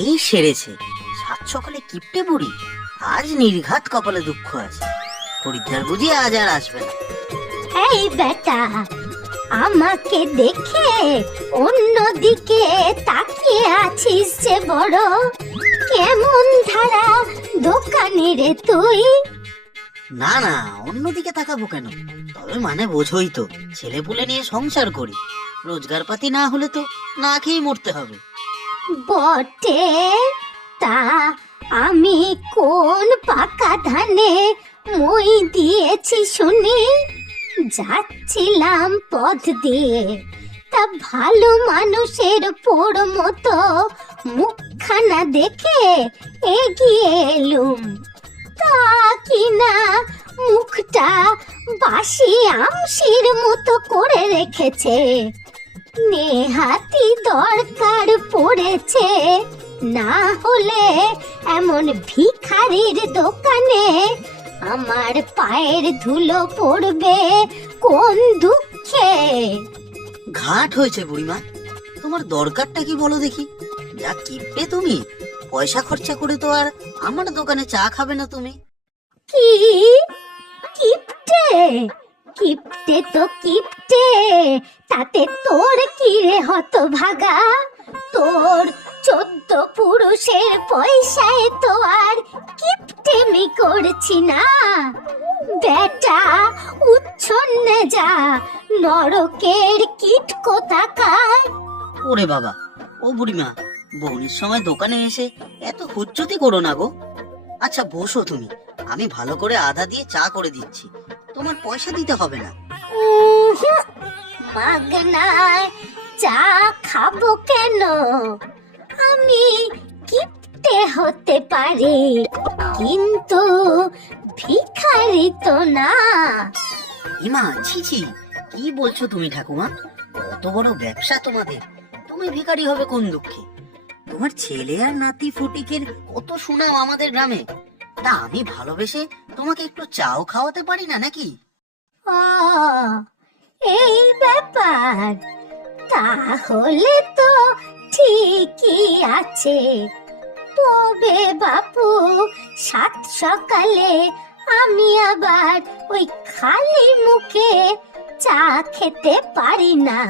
এই সেরেছে, সাত সকালে কিপটে বুড়ি, আজ নির্ঘাত কপালে দুঃখ আছে। খরিদ্দার বুঝি আজ আর আসবে না। এই বেটা, আমাকে দেখে অন্যদিকে তাকিয়ে আছিস যে বড়? কেমন ধারা দোকানে রে তুই? না না, অন্যদিকে তাকাবো কেন? তবে মানে বোঝই তো, ছেলে পুলে নিয়ে সংসার করি, রোজগার পাতি না হলে তো না খেয়ে মরতে হবে। বটে, তা আমি কোন পাকা ধানে মই দিয়েছি শুনি? যাচ্ছিলাম পথ দিয়ে, তা ভালো মানুষের পোড় মতো মুখখানা দেখে এগিয়ে এলুম, তা কিনা মুখটা বাসি আমশির মতো করে রেখেছে। নেহাতি দরকার পড়েছে, না হলে এমন ভিখারির দোকানে আমার পায়ের ধুলো পড়বে কোন দুঃখে? ঘাট হয়েছে বুড়িমা, তোমার দরকারটা কি বলো দেখি? যা কিপটে তুমি, পয়সা খরচা করে তো আর আমার দোকানে চা খাবে না তুমি। কি কিপটে? কিপটে তো কিপটে, তাতে তোর কি রে হতভাগা? তোর 14 পুরুষের পয়সায় তো আর কিপটেমি করছি না বেটা। উচ্ছন্নে যা, নরকের কীট কোথাকার। ওরে বাবা, ও বুড়িমা, বৌনির সময় দোকানে এসে এত হুজ্জতি করো না গো। আচ্ছা বসো তুমি, আমি ভালো করে আদা দিয়ে চা করে দিচ্ছি, তোমার পয়সা দিতে হবে না। মাগনায় চা খাবো কেন? আমি কিপটে হতে পারি, কিন্তু ভিখারি তো না। ইমা, ছি ছি, কি বলছো তুমি ঠাকুমা? কত বড় ব্যবসা তোমাদের, তুমি ভিখারি হবে কোন দুঃখে? তোমার ছেলে আর নাতি ফটিকের কত সুনাম আমাদের গ্রামে, তা আমি ভালোবেসে তোমাকে একটু চাও খাওয়াতে পারি না নাকি? ও, এই ব্যাপার, তাহলে তো ঠিকই আছে। তবে বাপু, সাত সকালে আমি আবার ওই খালি মুখে চা খেতে পারি না।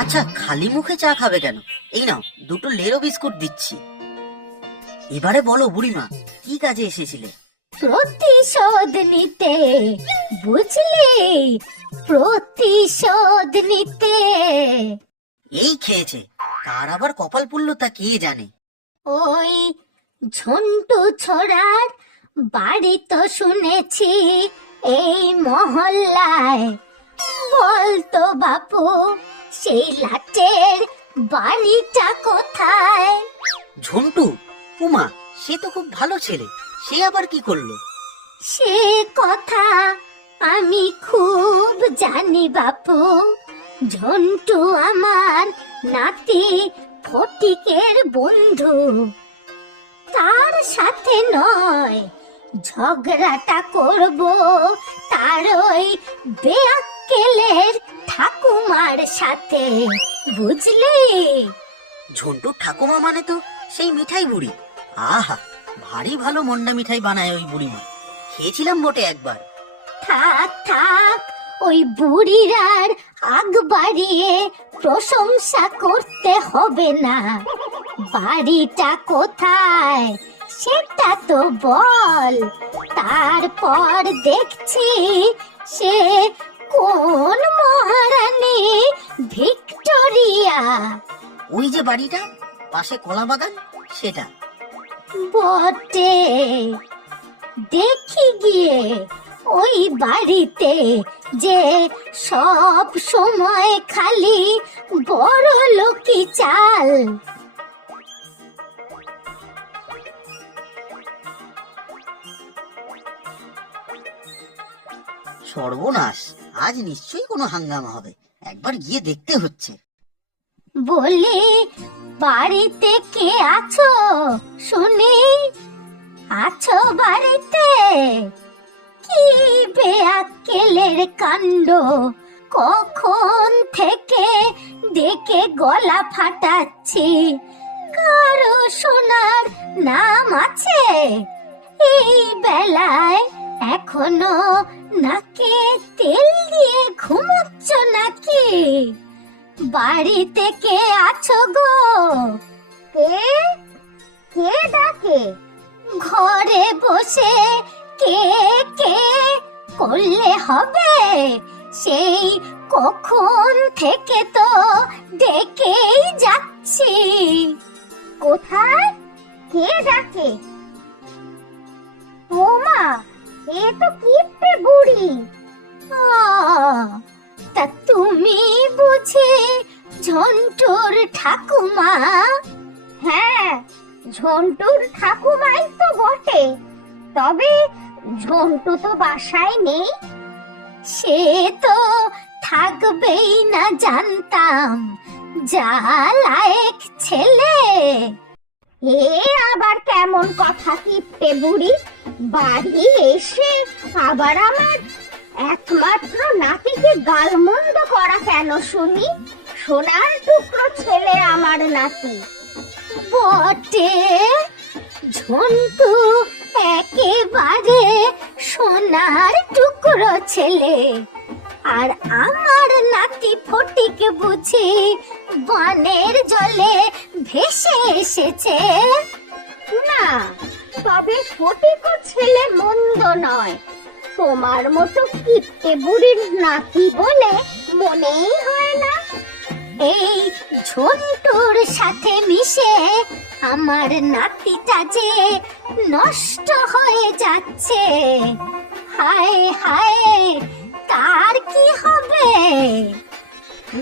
আচ্ছা, খালি মুখে চা খাবে কেন? এই নাও, দুটো লেরো বিস্কুট দিচ্ছি। এবারে বলো বুড়িমা, কি কাজে এসেছিলে? প্রতিশোধ নিতে, বুঝলি? প্রতিশোধ নিতে। এই খেয়েছে, কার আবার কপাল পুড়লো তা কে জানে। ওই ঝন্টু ছোড়ার বাড়ি তো শুনেছি এই মহল্লায়। বলতো বাপু, সেই লাটের বাড়িটা কোথায়? ঝন্টু? উমা, সে তো খুব ভালো ছেলে, সে আবার কি করলো? সে কথা আমি খুব জানি বাপু। ঝন্টু আমার নাতি ফটিকের বন্ধু, তার সাথে নয় ঝগড়াটা করব তার ওই বেয়াক্কেলের ঠাকুমার সাথে, বুঝলি? ঝন্টুর ঠাকুমা মানে তো সেই মিঠাই বুড়ি। আহা, ভারী ভালো মন্ডা মিঠাই বানায় ওই বুড়িমা, খেয়েছিলাম বটে একবার। থাক থাক, ওই বুড়ির আর আগ বাড়িয়ে প্রশংসা করতে হবে না। বাড়িটা কোথায় সেটা তো বল, তারপর দেখছি সে কোন মহারানী ভিক্টোরিয়া। ওই যে বাড়িটা, পাশে কলা বাগান, সেটা। বটে, দেখি গিয়ে ওই বাড়িতে যে সব সময় খালি বড় লোকি চাল। সর্বনাশ, আজ নিশ্চয়ই কোনো হাঙ্গামা হবে, একবার গিয়ে দেখতে হচ্ছে। বলি, বাড়িতে কে আছো শুনি? আছো বাড়িতে? কি বেয়াক্কেলের কাণ্ড! কখন থেকে ডেকে গলা ফাটাচ্ছি, কারো সোনার নাম আছে এই বেলায়? এখনো নাকে তেল দিয়ে ঘুমোচ্ছ নাকি? বাড়িতে কে আছো গো? কে কে ডাকে? ঘরে বসে কে কে করলে হবে? সেই কখন থেকে তো ডেকেই যাচ্ছি। কোথায়? কে ডাকে? ও মা, এ তো কিপ্টে বুড়ি। তা তুমি বুঝি ঝন্টুর ঠাকুমা? হ্যাঁ, ঝন্টুর ঠাকুমাই তো বটে, তবে ঝন্টু তো বাসায় নেই। সে তো থাকবেই না জানতাম, যা লায়েক ছেলে। এ আবার কেমন কথা কিপ্টে বুড়ি? বাড়ি এসে আবার আমার একমাত্র নাতিকে গালমন্দ করা কেন শুনি? সোনার টুকরো ছেলে আমার নাতি। বটে, ঝন্টু একেবারে সোনার টুকরো ছেলে, আর আমার নাতি ফটিক বুঝি বানের জলে ভেসে এসেছে। না, তবে ফটিকও ছেলে মন্দ নয়, তোমার মতো কিপ্টে বুড়ির নাতি বলে মনেই হয় না। এই ঝন্টুর সাথে মিশে আমার নাতিটা যে নষ্ট হয়ে যাচ্ছে। হায় হায়, তার কি হবে?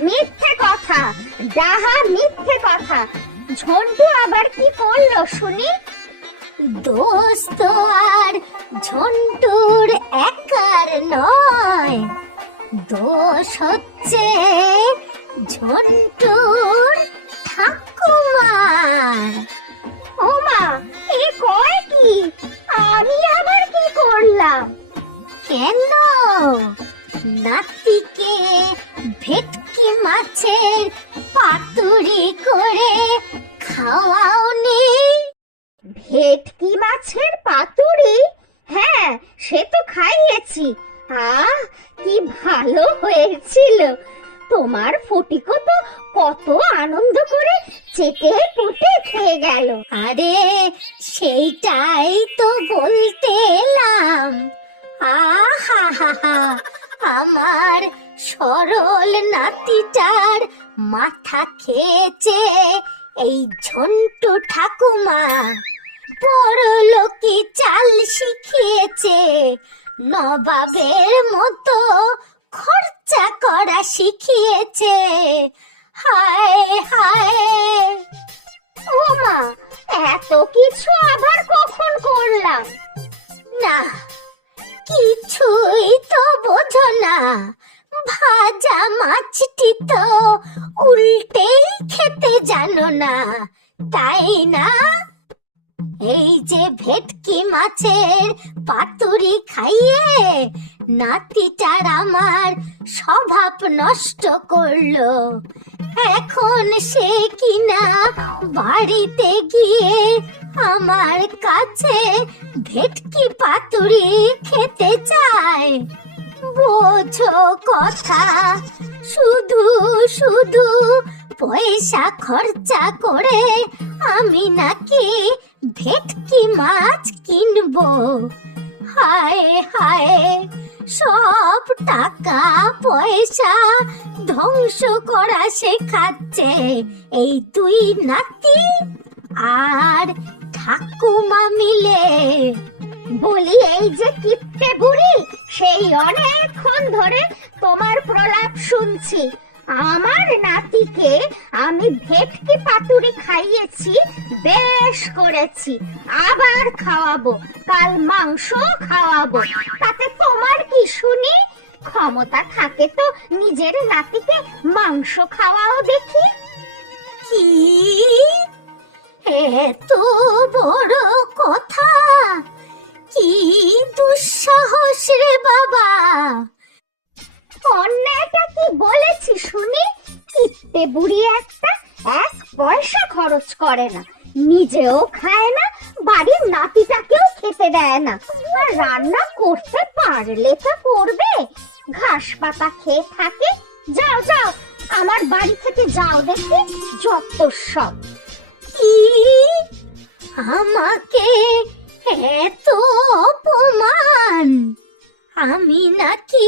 মিথ্যে কথা, যাহা মিথ্যে কথা। ঝন্টু আবার কি করলো শুনি? দোষ তো আর ঝন্টুর একার নয়, দোষ হচ্ছে ঝন্টুর ঠাকুমার। ও মা, এ কয় কি? আমি আবার কি করলাম? কেন নাতিকে ভেটকি মাছের পাতুরি করে খাওয়াওনি? ভেটকি মাছের পাতুরি? হ্যাঁ, সে তো খাইয়েছি। আহ, কি ভালো হয়েছিল! তোমার ফটিকও তো কত আনন্দ করে চেটে পুটে খেয়ে গেল। আরে, সেইটাই তো বলতে এলাম। আহা হা হা, আমার সরল নাতিটার মাথা খেয়েছে এই ঝন্টু ঠাকুমা। বড় লোকি চাল শিখিয়েছে, নবাবের মতো খরচা করা শিখিয়েছে। হায় হায়! ও মা, এত কিছু আবার কখন করলাম? না, কিছুই তো বোঝো না। ভাজা মাছটি তো উল্টেই খেতে জানো না, তাই না? এই যে ভেটকি মাছের পাতুরি খাইয়ে নাতিটার আমার স্বভাব নষ্ট করলো। এখন সে কিনা বাড়িতে গিয়ে আমার কাছে ভেটকি পাতুরি খেতে চায়। বোঝো কথা, শুধু শুধু পয়সা খরচা করে আমি নাকি ভেটকি মাছ কিনবো? হায় হায়, সব টাকা পয়সা ধ্বংস করা শেখাচ্ছে এই দুই নাতি আর ঠাকুমা মিলে। বলি, এই যে কিপ্টে বুড়ি, সেই অনেকক্ষণ ধরে তোমার প্রলাপ শুনছি। আমার নাতিকে আমি ভেটকি পাতুরি খাইয়েছি, বেশ করেছি, আবার খাওয়াবো, কাল মাংস খাওয়াবো। তাতে তোমার কি শুনি? ক্ষমতা থাকে তো নিজের নাতিকে মাংস খাওয়াও দেখি। কি এত বড় কথা! কি দুঃসাহস রে বাবা! অন্যায়টা কি বলেছি শুনি? কিপ্টে বুড়ি একটা, এক পয়সা খরচ করে না, নিজেও খায় না, বাড়ির নাতিটাকেও খেতে দেয় না। আর রান্না করতে পারলে তো করবে, ঘাস পাতা খেয়ে থাকে। যাও যাও, আমার বাড়ি থেকে যাও দেখি, যত সব। কি আমাকে এত অপমান! আমি নাকি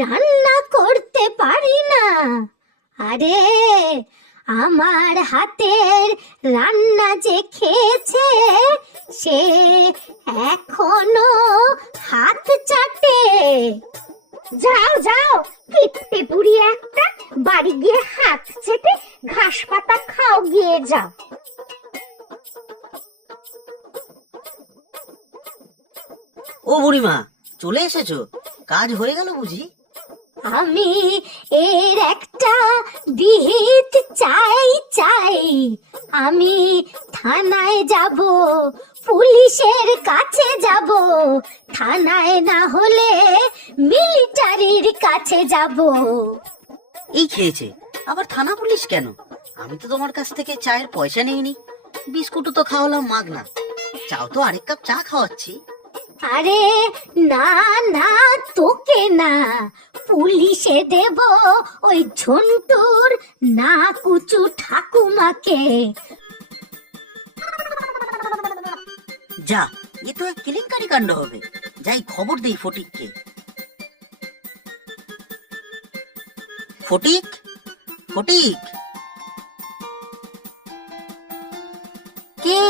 রান্না করতে পারি না? আরে আমার হাতের রান্না যে খেয়েছে সে এখনো হাত চাটে। যাও যাও, কিপটে বুড়ি একটা, বাড়ি গিয়ে হাত চেটে ঘাস পাতা খাও গিয়ে, যাও। ও বুড়িমা, চলে এসেছো? কাজ হয়ে গেল বুঝি? আমি এর একটা বিহিত চাই চাই। আমি থানায় যাব, পুলিশের কাছে যাব, থানায় না হলে মিলিটারির কাছে যাব। এই খেয়েছে, আবার থানা পুলিশ কেন? আমি তো তোমার কাছ থেকে চায়ের পয়সা নিইনি, বিস্কুটও তো খাওয়ালাম মাগনা। চাও তো আরেক কাপ চা খাওয়াচ্ছি। আরে না না, তোকে না, পুলিশে দেব ওই ঝন্টুর না কুচু ঠাকুমাকে। যা, এ তো এক কেলেঙ্কারি কাণ্ড হবে। যাই খবর দেই ফটিককে। ফটিক, ফটিক। কে?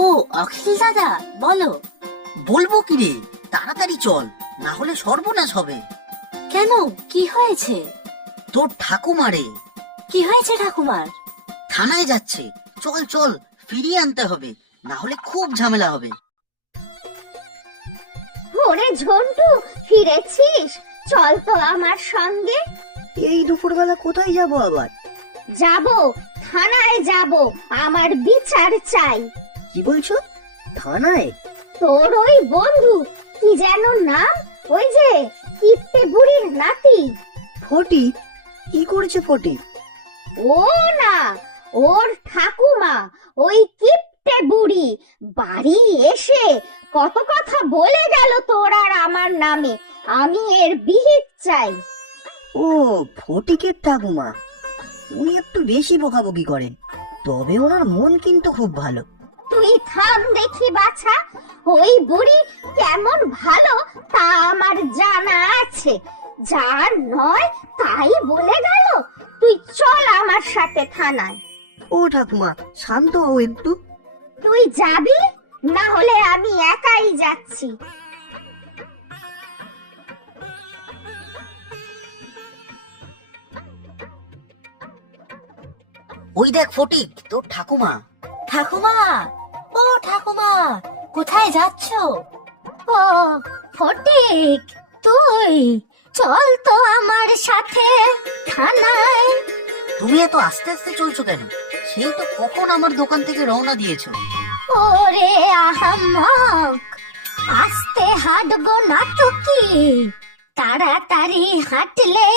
ও অখিল দাদা, বলো। বলবো কি রে, তাড়াতাড়ি চল, না হলে সর্বনাশ হবে। কেন, কি হয়েছে? তোর ঠাকুমারে। কি হয়েছে ঠাকুমার? থানায় যাচ্ছে, চল চল, ফিরিয়ে আনতে হবে, না হলে খুব ঝামেলা হবে। ওরে ঝন্টু, ফিরেছিস? চল তো আমার সঙ্গে। এই দুপুরবেলা কোথায় যাব আবার? যাব, থানায় যাব, আমার বিচার চাই। কি বলছো? থানায়? তোর ওই বন্ধু, কি যেন নাম, ওই যে কিপ্টে বুড়ির নাতি। ফটিক? কি করেছে ফটিক? ও না, ওর ঠাকুমা, ওই কিপ্টে বুড়ি বাড়ি এসে কত কথা বলে গেল তোর আর আমার নামে। আমি এর বিহিত চাই। ও, ফটিকের ঠাকুমা, উনি একটু বেশি বকাবকি করেন, তবে ওনার মন কিন্তু খুব ভালো। তুই থাম দেখি বাছা, ওই বুড়ি কেমন ভালো তা আমার জানা আছে। যার নয় তাই বলে গেল। তুই চল আমার সাথে থানায়। ও ঠাকুমা, শান্ত হও একটু। তুই যাবি, না হলে আমি একাই যাচ্ছি। ওই দেখ ফটিক, তোর ঠাকুমা। ঠাকুমা, ও ঠাকুমা, কোথায় যাচ্ছ? ও ফটিক, তুই চল তো আমার সাথে থানায়। তুমি এত আস্তে আস্তে চলছো কেন? সেই তো কখন আমার দোকান থেকে রওনা দিয়েছো। ওরে আহাম্মক, আস্তে হাঁটবো না তো কি? তাড়াতাড়ি হাঁটলে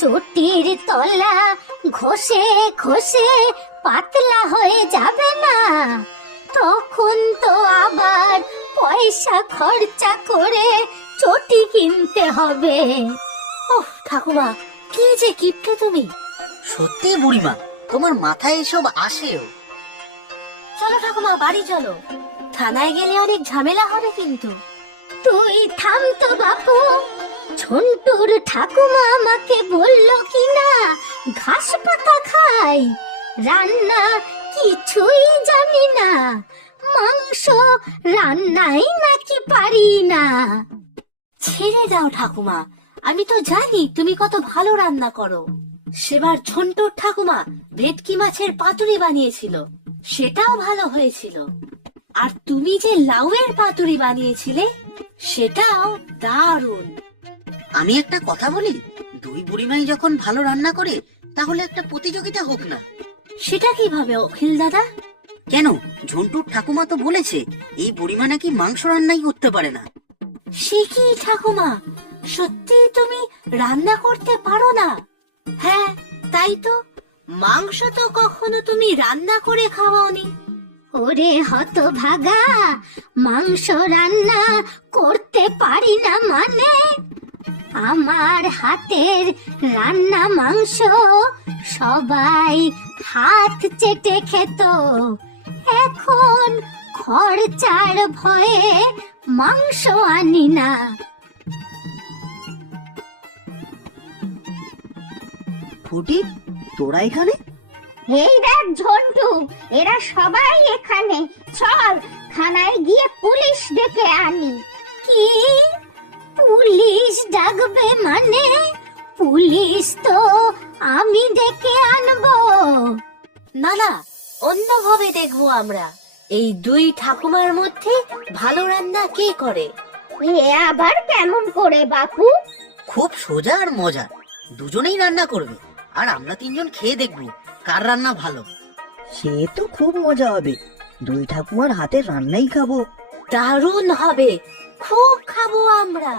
চটির তলা ঘষে ঘষে পাতলা হয়ে যাবে না? তখন তো আবার পয়সা খরচা করে চটি কিনতে হবে। ওহ ঠাকুমা, কি যে কিপটে তুমি! সত্যি বুড়িমা, তোমার মাথায় এসব আসেও? চলো ঠাকুমা, বাড়ি চলো, থানায় গেলে অনেক ঝামেলা হবে কিন্তু। তুই থাম তো বাপু, ঝন্টুর ঠাকুমা আমাকে বললো কিনা ঘাস পাতা খাই, রান্না কিছুই জানি না, মাংস রান্নাই নাকি পারি না। ছেড়ে দাও ঠাকুমা, আমি তো জানি তুমি কত ভালো রান্না করো। সেবার ঝন্টুর ঠাকুমা ভেটকি মাছের পাতুরি বানিয়েছিল, সেটাও ভালো হয়েছিল। আর তুমি যে লাউয়ের পাতুরি বানিয়েছিলে, সেটাও দারুণ। আমি একটা কথা বলি, দুই বুড়িমাই যখন ভালো রান্না করে, তাহলে একটা প্রতিযোগিতা হোক না? সেটা কিভাবে অখিল দাদা? কেন, ঝন্টুর ঠাকুমা তো বলেছে এই বুড়িমা নাকি মাংস রান্নাই করতে পারে না। সে কি ঠাকুমা, সত্যি তুমি রান্না করতে পারো না? হ্যাঁ তাই তো, মাংস তো কখনো তুমি রান্না করে খাওয়াওনি। ওরে হতভাগা, মাংস রান্না করতে পারি না মানে? আমার হাতের রান্না মাংস সবাই হাত চেটে খেত। এখন খরচার ভয়ে মাংস আনি না। ফটিক, তোরা এখানে? এই দেখ ঝন্টু, এরা সবাই এখানে। চল থানায় গিয়ে পুলিশ ডেকে আনি। কি? পুলিশ ডাকবে মানে? পুলিশ তো আমি ডেকে আনবো। না না, অন্যভাবে দেখবো আমরা। এই দুই ঠাকুমার মধ্যে ভালো রান্না কে করে? এ আবার কেমন করে বাপু? খুব সোজা আর মজা। দুজনেই রান্না করবে, আর আমরা তিনজন খেয়ে দেখবো কার রান্না ভালো। সে তো খুব মজা হবে, দুই ঠাকুমার হাতের রান্নাই খাবো। দারুণ হবে, খুব খাবো আমরা।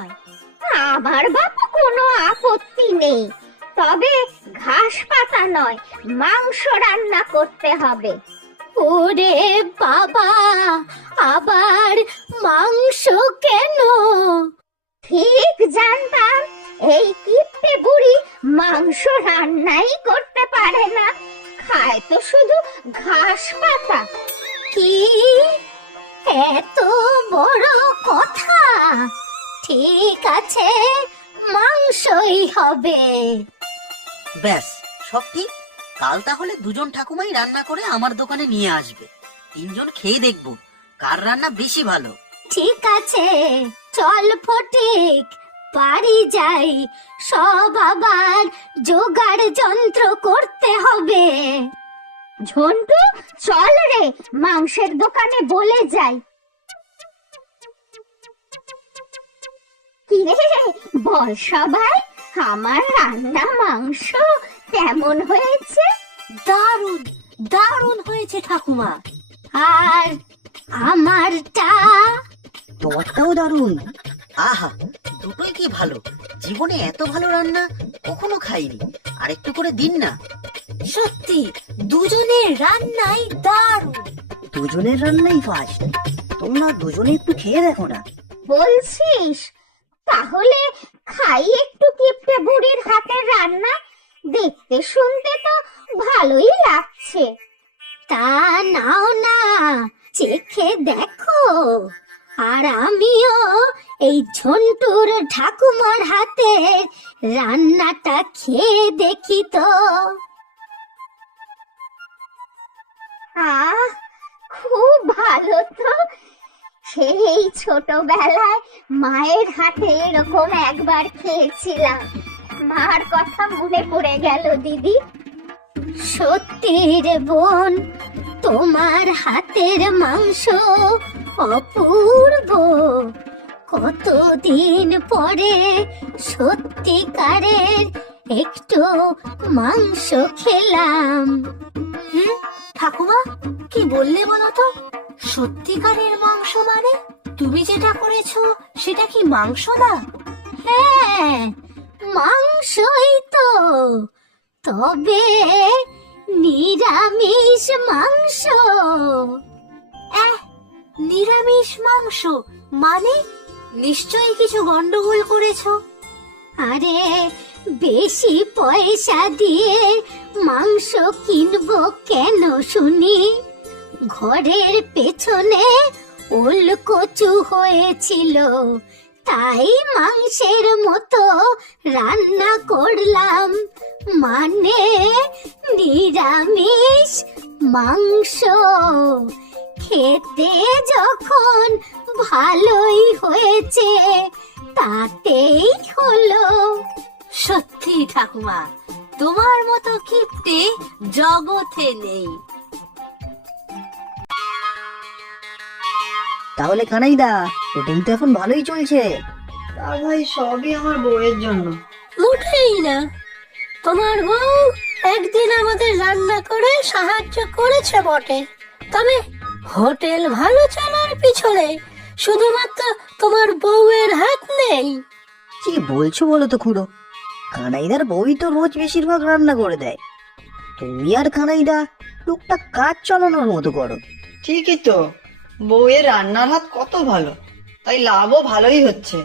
আমার বাপু কোনো আপত্তি নেই, তবে ঘাস পাতা নয়, মাংস রান্না করতে হবে। ওরে বাবা, আবার মাংস কেন? ঠিক জানতাম এই কিপ্টে বুড়ি মাংস রান্নাই করতে পারে না, খায় তো শুধু ঘাস পাতা। কি এত বড় কথা? ঠিক আছে, মাংসই হবে। ব্যাস, সব ঠিক। কাল তাহলে দুজন ঠাকুমাই রান্না করে আমার দোকানে নিয়ে আসবে, তিনজন খেয়ে দেখবো কার রান্না বেশি ভালো। ঠিক আছে, চল ফটিক, বাড়ি যাই। সব আবার জোগাড় যন্ত্র করতে হবে। ঝন্টু, চল রে, মাংসের দোকানে বলে যাই। কিরে বল সবাই, আমার রান্না মাংস কেমন হয়েছে? দারুণ, দারুণ হয়েছে ঠাকুমা। আর আমারটা? তোমারটাও দারুণ। আহা, দুটোই কি ভালো। জীবনে এত ভালো রান্না কখনো খাইনি, আর একটু করে দিন না। সত্যি দুজনের রান্নাই দারুণ। দুজনের রান্নাই ফার্স্ট, তোমরা দুজনে একটু খেয়ে দেখো না। বলছিস? তাহলে খাই একটু কিপ্টে বুড়ির হাতের রান্না। দেখতে শুনতে তো ভালোই লাগছে। তা নাও না, চেখে দেখো। আর আমিও এই ঝন্টুর ঠাকুমার হাতে রান্নাটা খেয়ে দেখি তো। আহ, খুব ভালো তো। সেই ছোটবেলায় মায়ের হাতে এরকম একবার খেয়েছিলাম, মার কথা মনে পড়ে গেল দিদি। সত্যি রে বোন, তোমার হাতের মাংস অপূর্ব। কতদিন পরে সত্যিকারের একটু মাংস খেলাম। ঠাকুমা, কি বললে বলো তো? সত্যিকারের মাংস মানে? তুমি যেটা করেছো সেটা কি মাংস না? হ্যাঁ, মাংসই তো, তবে নিরামিষ মাংস। নিরামিষ মাংস মানে? নিশ্চয়ই কিছু গন্ডগোল করেছো। আরে, বেশি পয়সা দিয়ে মাংস কিনবো কেন শুনি? ঘরের পেছনে ওল কচু হয়েছিল, তাই মাংসের মতো রান্না করলাম। মানে নিরামিষ মাংস। খেতে যখন ভালোই হয়েছে, তাতেই হলো। সত্যি ঠাকুমা, তোমার মতো কিপ্টে জগতে নেই। তাহলে কানাইদা, শুটিং তো এখন ভালোই চলছে। তা ভাই, সবই আমার বউয়ের জন্য। মোটেই না, তোমার বউ একদিন আমাদের রান্না করে সাহায্য করেছে বটে, তবে হোটেল ভালো চলার পিছনে শুধুমাত্র তোমার বউয়ের হাত নেই। কি বলছো বলো তো খুড়ো? কানাইদার বউই তো রোজ বেশিরভাগ রান্না করে দেয়। তুমি আর কানাইদা টুকটাক কাজ চালানোর মতো করো। ঠিকই তো, বউয়ের রান্নার হাত কত ভালো, তাই লাভও ভালোই হচ্ছে।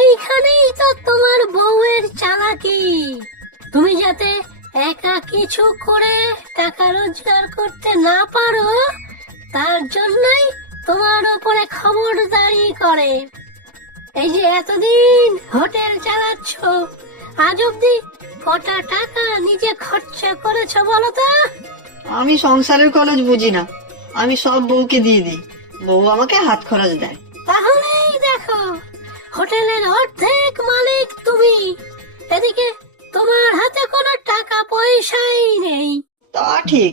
এইখানেই তো তোমার বউয়ের চালাকি। তুমি যাতে একা কিছু করে টাকা রোজগার করতে না পারো, তার জন্যই তোমার উপরে খবরদারি করে। এই যে এতদিন হোটেল চালাচ্ছ, আজ অব্দি কটা টাকা নিজে খরচা করেছো বলো তো? আমি সংসারের খরচ বুঝি না, আমি সব বউকে দিয়ে দিই, বউ আমাকে হাত খরচ দেয়। তাহলেই দেখো, হোটেলের অর্ধেক মালিক তুমি, এদিকে তোমার হাতে কোনো টাকা পয়সাই নেই। তা ঠিক,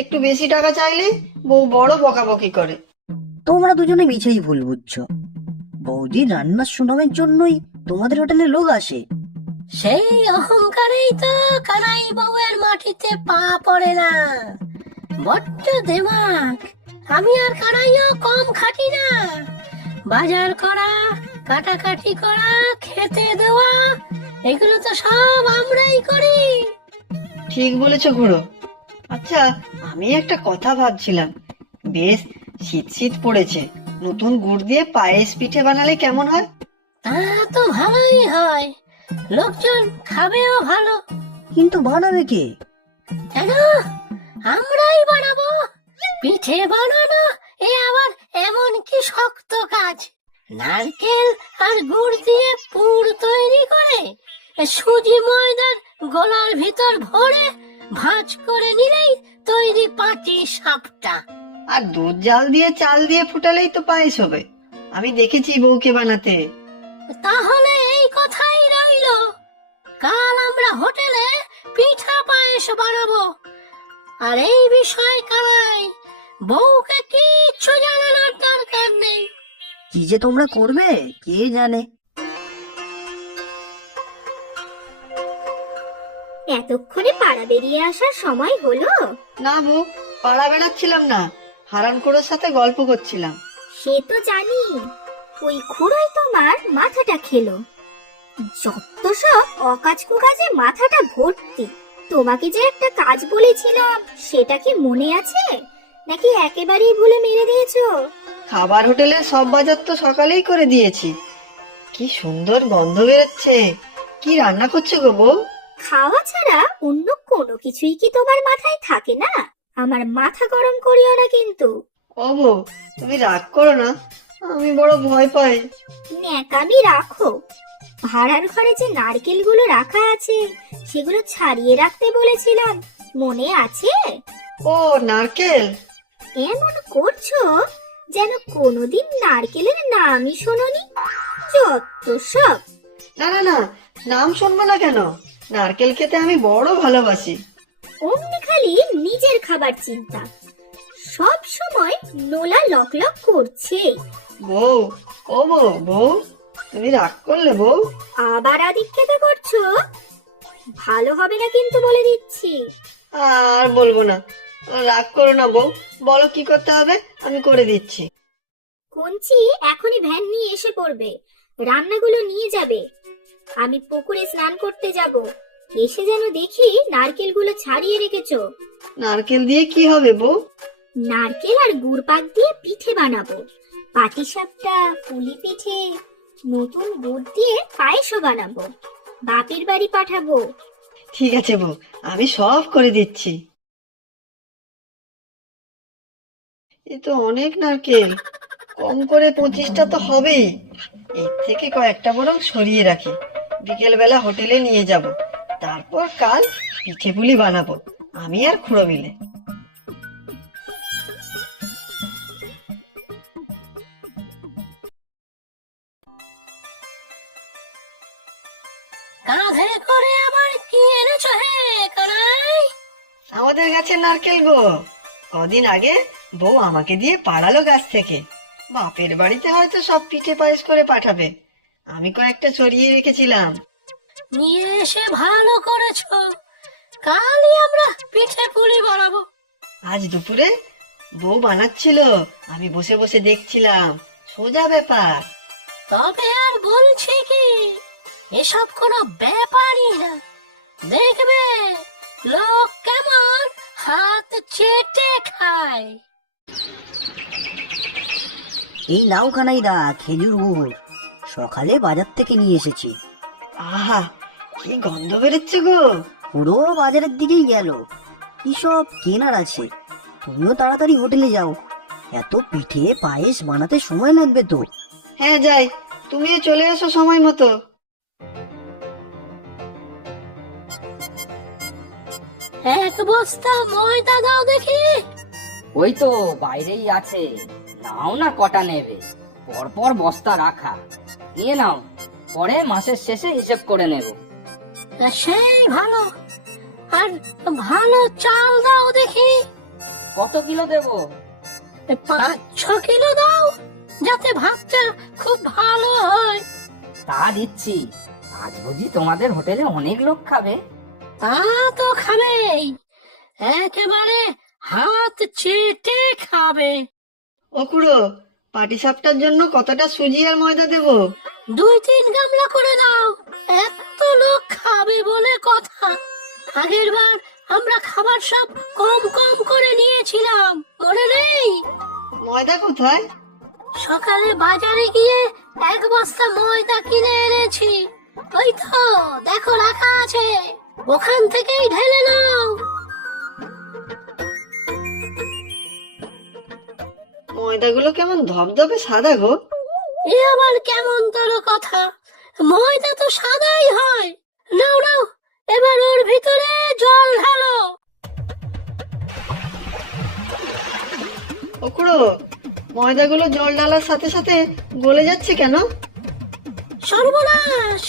একটু বেশি টাকা চাইলে বউ বড় বকাবকি করে। তোমরা দুজনে মিছেই ভুল বুঝছো। বৌদি রান্নার সুনামের জন্যই তোমাদের হোটেলে লোক আসে। সেই অহংকারেই তো কানাই বউয়ের মাটিতে পা পড়ে না। বড্ড দেমাক। আমি আর কানাইও কম খাটি না। বাজার করা, কাটাকাটি করা, খেতে দেওয়া, এগুলো তো সব আমরাই করি। ঠিক বলেছো খুড়ো। আচ্ছা, আমি একটা কথা ভাবছিলাম, বেশ শীত শীত পড়েছে, নতুন গুড় দিয়ে পায়েস পিঠে বানালে কেমন হয়? তা তো ভালোই হয়, লোকজন খাবেও ভালো। কিন্তু বানাবে কে? কেন, আমরাই বানাবো। পিঠে বানানো এ আবার এমন কি শক্ত কাজ? নারকেল আর গুড় দিয়ে পুর তৈরি করে সুজি ময়দার গোলার ভিতর ভরে ভাঁজ করে নিলেই তৈরি পাটি সাপটা। আর দুধ জাল দিয়ে চাল দিয়ে ফুটালেই তো পায়েস হবে। আমি দেখেছি বউকে বানাতে। তাহলে এই কথাই রইলো, কাল আমরা হোটেলে পিঠা পায়েস বানাবো। আর এই বিষয় কানাই বউকে কিচ্ছু জানানোর দরকার নেই। কি যে তোমরা করবে কে জানে। এতক্ষণে পাড়া বেরিয়ে আসার সময় হলো? না বউ, পাড়া বেড়াচ্ছিলাম না, হারান খুড়োর সাথে গল্প করছিলাম। সে তো জানি, ওই খুড়োই তোমার মাথাটা খেলো। যত সব অকাজ কুকাজে মাথাটা ভর্তি। তোমাকে যে একটা কাজ বলেছিলাম, সেটা কি মনে আছে নাকি একেবারেই ভুলে মেরে দিয়েছো? খাবার হোটেলের সব বাজার তো সকালেই করে দিয়েছি। কি সুন্দর গন্ধ বেরোচ্ছে। কি রান্না করছো গো বউ? খাওয়া ছাড়া অন্য কোনো কিছুই কি তোমার মাথায় থাকে না? আমার মাথা গরম করিও না কিন্তু। ও বউ, তুমি রাগ করো না, আমি বড় ভয় পাই। ন্যাকামি রাখো। ভাড়ার ঘরে যে নারকেলগুলো রাখা আছে, সেগুলো ছাড়িয়ে রাখতে বলেছিলাম, মনে আছে? ও নারকেল। এমন করছো যেন কোনোদিন নারকেলের নামই শোনোনি। যত সব। না না না, নাম শুনবো না কেন? নারকেল খেতে আমি বড় ভালোবাসি। অমনি খালি নিজের খাবার চিন্তা, সব সময় নোলা লকলক করছে। বউ, ও বউ, বউ তুমি রাগ করলে বউ? আবার আদিক্ষেতা করছো? ভালো হবে না কিন্তু, বলে দিচ্ছি। আর বলবো না, রাগ করো না বউ, বলো কি করতে হবে, আমি করে দিচ্ছি। কঞ্চি এখনই ভ্যান নিয়ে এসে পড়বে, রান্নাগুলো নিয়ে যাবে। আমি পুকুরে স্নান করতে যাব, এসে যেন দেখি নারকেলগুলো ছাড়িয়ে রেখেছো। নারকেল দিয়ে কি হবে বউ? নারকেল আর গুড় পাক দিয়ে পিঠে বানাবো। পাটিসাপটা, পুলি পিঠে, নতুন গুড় দিয়ে পায়েসও বানাবো। বাপের বাড়ি পাঠাবো। ঠিক আছে বউ, আমি সব করে দিচ্ছি। এ তো অনেক নারকেল, কম করে 25টা তো হবেই। এর থেকে কয়েকটা বরং সরিয়ে রাখি, বিকেল বেলা হোটেলে নিয়ে যাব, তারপর কাল পিঠে পুলি বানাবো আমি আর খুড়ো মিলে। কাঁধে করে আবার কি এনেছো হে কানাই? আমাদের গাছের নারকেল গো, কদিন আগে বউ আমাকে দিয়ে পাড়ালো গাছ থেকে। বাপের বাড়িতে হয়তো সব পিঠে পায়েস করে পাঠাবে, আমি কয়েকটা ছড়িয়ে রেখেছিলাম। নিয়ে এসে ভালো করেছো, কালই আমরা পিঠে পুলি বানাবো। আজ দুপুরে বউ বানাচ্ছিল, আমি বসে বসে দেখছিলাম, সোজা ব্যাপার। তবে আর বলছি কি, এসব কোনো ব্যাপারই না। দেখবে লোক কেমন চেটে খায়। এই নাও কানাইদা খেজুর গুড়, সকালে বাজার থেকে নিয়ে এসেছি। আহা, কি গন্ধ বেরোচ্ছে গো। পুরো বাজারের দিকেই গেল, কি সব কেনার আছে। তুমিও তাড়াতাড়ি হোটেলে যাও, এত পিঠে পায়েস বানাতে সময় লাগবে তো। হ্যাঁ যাই, তুমিও চলে এসো সময় মতো। এক বস্তা ময়দা দাও দেখি। ওই তো বাইরেই আছে, নাও না কটা নেবে, পরপর বস্তা রাখা, নিয়ে নাও, পরে মাসের শেষে হিসেব করে নেব। সেই ভালো। আর ভালো চাল দাও দেখি। কত কিলো দেব? 5-6 কিলো দাও, যাতে ভাতটা খুব ভালো হয়। তা দিচ্ছি। আজ বুঝি তোমাদের হোটেলে অনেক লোক খাবে? তা তো খাবেই, একেবারে হাত চেটে খাবে। ও খুড়ো, পাটি সাপটার জন্য কতটা সুজি আর ময়দা দেবো? 2-3 গামলা করে দাও, এত লোক খাবে বলে কথা। আগের বার আমরা খাবার সব কম কম করে নিয়েছিলাম, মনে নেই? ময়দা কোথায়? সকালে বাজারে গিয়ে 1 বস্তা ময়দা কিনে এনেছি। ওই তো দেখো রাখা আছে, ওখান থেকেই ঢেলে নাও। ময়দাগুলো কেমন ধবধবে সাদা গো। এ আবার কেমন তোর কথা, ময়দা তো সাদাই হয়। নাও নাও, এবার ওর ভিতরে জল ঢালো। ও খুড়ো, ময়দাগুলো জল ঢালার সাথে সাথে গলে যাচ্ছে কেন? সর্বনাশ,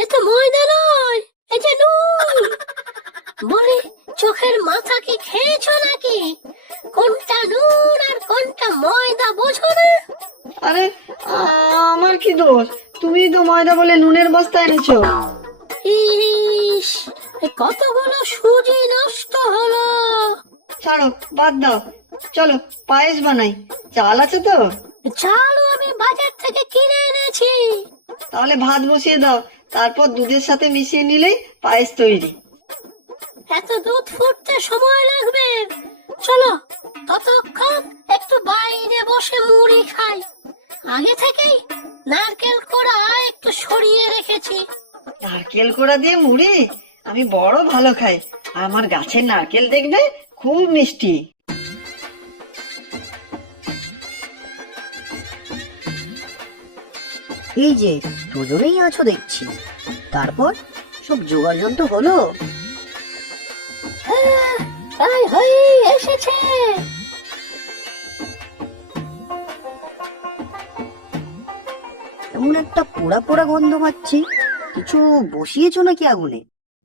এ তো ময়দা নয়, এ যে নুন। বলি, চোখের মাথা কি খেয়েছো নাকি? কোনটা নুন আর কোনটা ময়দা বোঝো না? আরে আমার কি দোষ? তুমি তো ময়দা বলে নুনের বস্তা এনেছো। ইস, এ কতগুলো সুজি নষ্ট হলো। ছাড়ো, বাদ দাও, চলো পায়েস বানাই। চাল আছে তো? চালও আমি বাজার থেকে কিনে এনেছি। তাহলে ভাত বসিয়ে দাও, তারপর দুধের সাথে মিশিয়ে নিলেই পায়েস তৈরি। এত দুধ ফুটতে সময় লাগবে। চলো, ততক্ষণ একটু বাইরে বসে মুড়ি খাই। আগে থেকেই নারকেল কোড়া একটু সরিয়ে রেখেছি। নারকেল কোড়া দিয়ে মুড়ি আমি বড় ভালো খাই। আর আমার গাছের নারকেল দেখবে খুব মিষ্টি। এই যে দুজনেই আছো দেখছি, তারপর সব জোগাড় যন্ত্র হলো? প্রায় হয়ে এসেছে। এমন একটা পোড়া পোড়া গন্ধ পাচ্ছি, কিছু বসিয়েছো নাকি আগুনে?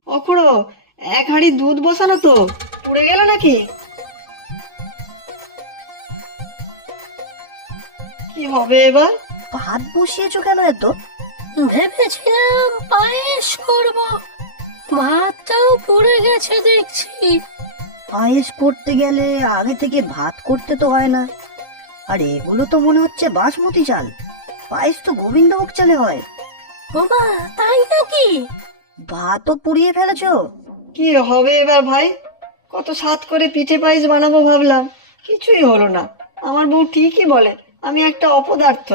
অখুড়ো, 1 হাঁড়ি দুধ বসানো তো, পুড়ে গেল নাকি? কি হবে এবার? ভাত বসিয়েছো কেন এত? ভেবেছিলাম পায়েস করব, ভাতটাও পড়ে গেছে দেখছি। পায়েস করতে গেলে আগে থেকে ভাত করতে তো হয় না। আর এগুলো তো মনে হচ্ছে বাসমতি চাল, পায়েস তো গোবিন্দভোগ চালে হয়। বাবা, তাই নাকি? ভাতও পুড়িয়ে ফেলেছো? কি হবে এবার ভাই? কত স্বাদ করে পিঠে পায়েস বানাবো ভাবলাম, কিছুই হলো না। আমার বউ ঠিকই বলে আমি একটা অপদার্থ।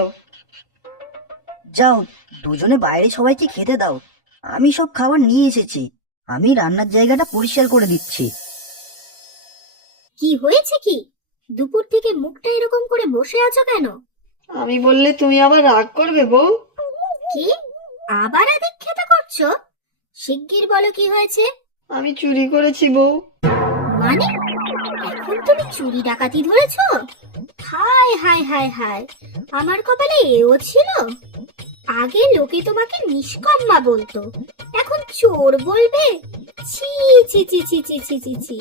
যাও, দুজনে বাইরে সবাইকে খেতে দাও, আমি সব খাবার নিয়ে এসেছি। আমি রান্নার জায়গাটা পরিষ্কার করে দিচ্ছি। কি হয়েছে কি? দুপুর থেকে মুখটা এরকম করে বসে আছো কেন? আমি বললে তুমি আবার রাগ করবে বউ? কি আবার আদিক্ষেতা করছো? শিগগির বলো কি হয়েছে। আমি চুরি করেছি বউ। মানে এখন তুমি চুরি ডাকাতি ধরেছো? হায় হায় হায় হায়, আমার কপালে এও ছিল। আগে লোকে তোমাকে নিষ্কম্মা বলতো, এখন চোর বলবে? ছি ছি ছি ছি ছি ছি ছি ছি।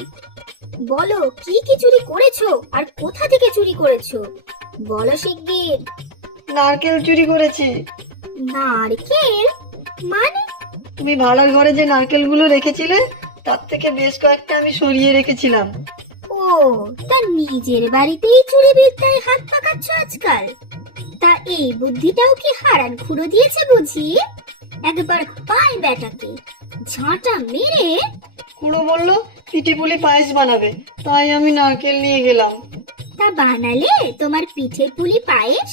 বলো কি কি চুরি করেছো আর কোথা থেকে চুরি করেছো? বলো শিগগির। নারকেল চুরি করেছি। নারকেল? মানে? তুমি ভাড়ার ঘরে যে নারকেলগুলো রেখেছিলে তার থেকে বেশ কয়েকটা আমি সরিয়ে রেখেছিলাম। ও, তা নিজের বাড়িতেই চুরি বিদ্যায় হাত পাকাচ্ছ আজকাল? তা এই বুদ্ধিটাও কি হারান খুঁড়ো দিয়েছে বুঝি? একবার পায় বেটাকে ঝাঁটা মেরে। খুড়ো বলল পিঠে পুলি পায়েস বানাবে, তাই আমি নারকেল নিয়ে গেলাম। তা বানালে তোমার পিঠে পুলি পায়েস?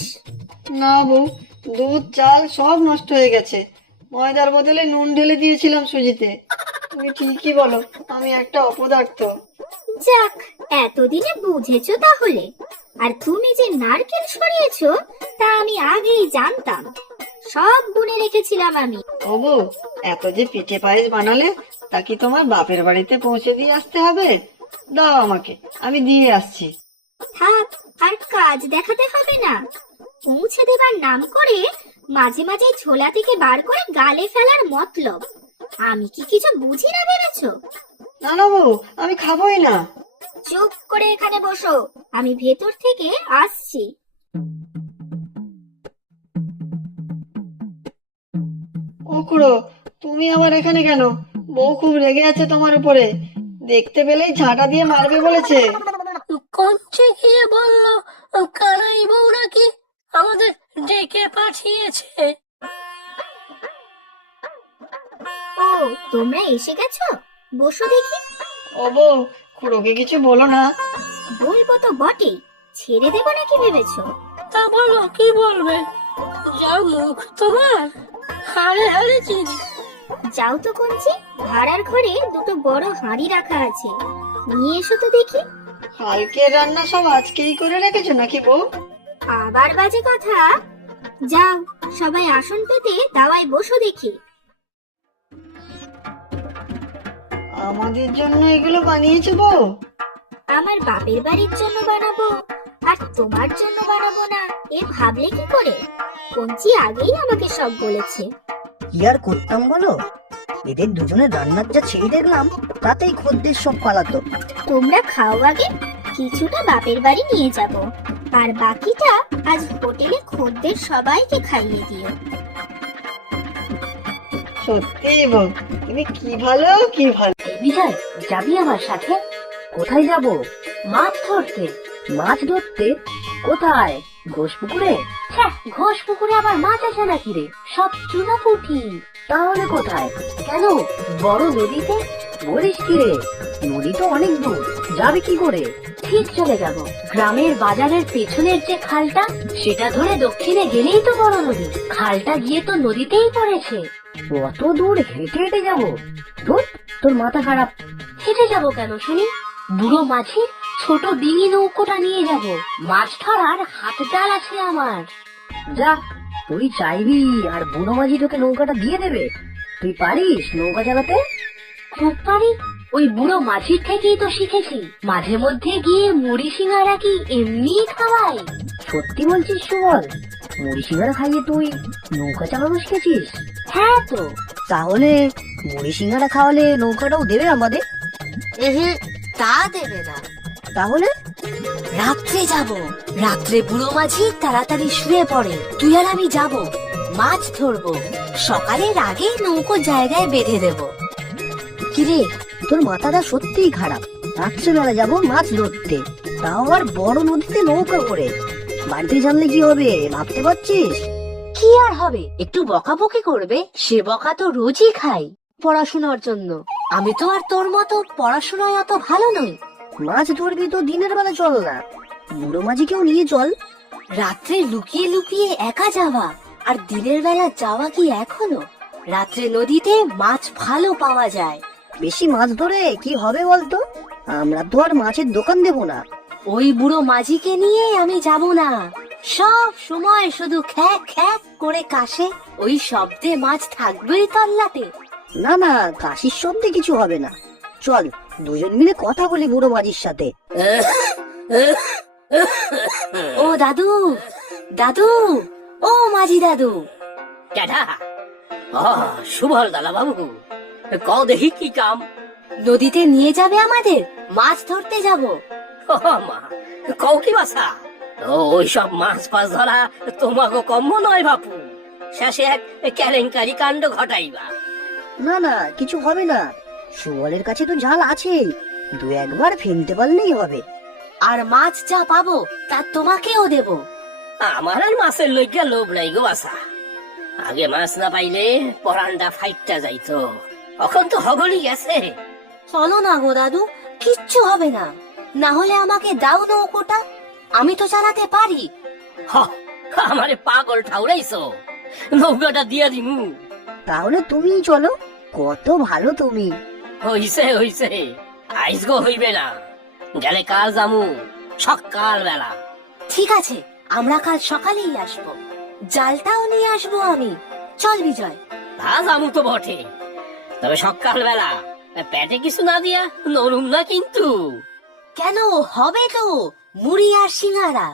না বউ, দুধ চাল সব নষ্ট হয়ে গেছে। ময়দার বদলে নুন ঢেলে দিয়েছিলাম সুজিতে। তুমি ঠিকই বলো, আমি একটা অপদার্থ। যাক, এতদিনে বুঝেছো তাহলে। আর তুমি যে নারকেল সরিয়েছো তা আমি আগেই জানতাম, সব গুনে রেখেছিলাম আমি। ও বউ, এত যে পিঠে পায়েস বানালে, তা কি তোমার বাপের বাড়িতে পৌঁছে দিয়ে আসতে হবে? দাও আমাকে, আমি দিয়ে আসছি। থাক, আর কাজ দেখাতে হবে না। পৌঁছে দেবার নাম করে মাঝে মাঝে ঝোলা থেকে বার করে গালে ফেলার মতলব। আমি কি কিছু বুঝি না ভেবেছো? না না বউ, আমি খাবোই না। চুপ করে এখানে বসো, আমি ভেতর থেকে আসছি। ও খুড়ো, তুমি আবার এখানে কেন? বউ খুব রেগে আছে তোমার উপরে, দেখতে পেলেই ঝাঁটা দিয়ে মারবে বলেছে। কঞ্চি গিয়ে বলল কানাই বউ নাকি আমাদের ডেকে পাঠিয়েছে। ও, তোমরা এসে গেছো? বসো দেখি। ও বউ, খুড়োকে কিছু বলো না। বলবো তো বটেই, ছেড়ে দেবো নাকি ভেবেছো? তা বলো, কি বলবে? যা মুখ তোমার, হারে হারে চিনি। যাও তো কঞ্চি, ভাড়ার ঘরে দুটো বড় হাঁড়ি রাখা আছে, নিয়ে এসো তো দেখি। কালকের রান্না সব আজকেই করে রেখেছো নাকি বউ? আবার বাজে কথা। যাও, সবাই আসন পেতে দাওয়ায় বসো দেখি। আমাদের জন্য এগুলো বানিয়েছো বউ? আমার বাপের বাড়ির জন্য বানাবো আর তোমার জন্য বানাবো না, এ ভাবলে কি করে? কঞ্চি আগেই আমাকে সব বলেছে। কি আর করতাম বলো, এদের দুজনের রান্নার যা ছেড়ে দেখলাম, তাতেই খদ্দের সব পালাতো। তোমরা খাও আগে, কিছুটা বাপের বাড়ি নিয়ে যাব, আর বাকিটা আজ হোটেলে খদ্দের সবাইকে খাইয়ে দিও। সত্যি বউ, তুমি কি ভালো কি ভালো। বিজয়, যাবি আমার সাথে? কোথায় যাব? মাছ ধরতে। মাছ ধরতে? কোথায়? ঘোষপুকুরে? হ্যাঁ, ঘোষপুকুরে আবার মাছ আছে নাকি রে? সব চুনা পুঁটি। তাহলে কোথায়? কেন, বড় নদীতে? বলিস কি রে? নদী তো অনেক দূর, যাবে কি করে? ঠিক চলে যাব। গ্রামের বাজারের পেছনের যে খালটা, সেটা ধরে দক্ষিণে গেলেই তো বড় নদী। খালটা গিয়ে তো নদীতেই পড়েছে। অত দূর হেঁটে হেঁটে যাবো? ধুর, তোর মাথা খারাপ। হেঁটে যাবো কেন শুনি? বুড়ো মাঝির ছোট ডিঙি নৌকোটা নিয়ে যাব। মাছ ধরার হাত জাল আছে আমার। যা, তুই চাইবি আর বুড়ো মাঝি তোকে নৌকাটা দিয়ে দেবে? তুই পারিস নৌকা চালাতে? খুব পারি, ওই বুড়ো মাঝির থেকেই তো শিখেছি। মাঝে মধ্যে গিয়ে মুড়ি সিঙ্গারা কি এমনি খাওয়াই। সত্যি বলছিস সুবল? মুড়ি সিঙ্গারা খাইয়ে তুই নৌকা চালানো শিখেছিস? হ্যাঁ তো। তাহলে মুড়ি সিঙ্গারা খাওয়ালে নৌকাটাও দেবে আমাদের? তা দেবে না। তাহলে রাত্রে যাব। রাত্রে বুড়ো মাঝি তাড়াতাড়ি শুয়ে পড়ে, তুই আর আমি যাব, মাছ ধরবো। সকালের আগে নৌকো জায়গায় বেঁধে দেব। কিরে, তোর মাথাটা সত্যিই খারাপ। রাত্রেবেলা যাবো মাছ ধরতে, তাও আবার বড় নদীতে নৌকা করে। বাড়িতে জানলে কি হবে ভাবতে পারছিস? কি আর হবে, একটু বকাবকি করবে, সে বকা তো রোজই খাই পড়াশোনার জন্য। আমি তো আর তোর মতো পড়াশোনায় অত ভালো নই। মাছ ধরবি তো দিনের বেলা চল না, বুড়ো মাঝিকেও নিয়ে চল। রাত্রে লুকিয়ে লুকিয়ে একা যাওয়া আর দিনের বেলা যাওয়া কি এখনো? রাত্রে নদীতে মাছ ভালো পাওয়া যায়। বেশি মাছ ধরে কি হবে বলতো? আমরা তো আর মাছের দোকান দেবো না। ওই বুড়ো মাঝিকে নিয়ে আমি যাব না। সব সময় শুধু খ্যাক খ্যাক করে কাশে, ওই শব্দে মাছ থাকবেই তল্লাটে। না না, কাশির শব্দে কিছু হবে না। চল দুজন মিলে কথা বলি বুড়ো মাঝির সাথে। ও দাদু, দাদু, ও মাঝি দাদু। কেডা? ও সুবল দাদা বাবু, কও দেখি কি কাম? নদীতে নিয়ে যাবে আমাদের, মাছ ধরতে যাব। ও মা, কও কি বাসা? ওই সব মাছ ফাছ ধরা তোমাকে কম্ম নয় বাপু, শেষে এক কেলেঙ্কারি কাণ্ড ঘটাইবা। না না, কিছু হবে না। সুবলের কাছে তো জাল আছেই, দু একবার ফেলতে পারলেই হবে। আর মাছ যা পাবো তা তোমাকেও দেব। আমার আর মাছের লইগা লোভ নাই গো বাসা। আগে মাছ না পাইলে পরানটা ফাইটটা যাইতো, এখন তো হগলি গেছে। চলো না গো দাদু, কিচ্ছু হবে না। না হলে আমাকে দাও নৌকোটা, আমি তো চালাতে পারি। আমারে পাগল ঠাউরাইছো, নৌকাটা দিয়া দিমু। তাহলে তুমিই চলো, কত ভালো তুমি। হইছে হইছে, আইজগো হইবে না, গেলে কাল যামু সকাল বেলা। ঠিক আছে, আমরা কাল সকালেই আসবো, জালটাও নিয়ে আসবো আমি। চল বিজয়। তা যামু তো বটে, তবে সকাল বেলা পেটে কিছু না দিয়া নরুম না কিন্তু। কেন, হবে তো, মুড়ি আর সিঙ্গারা।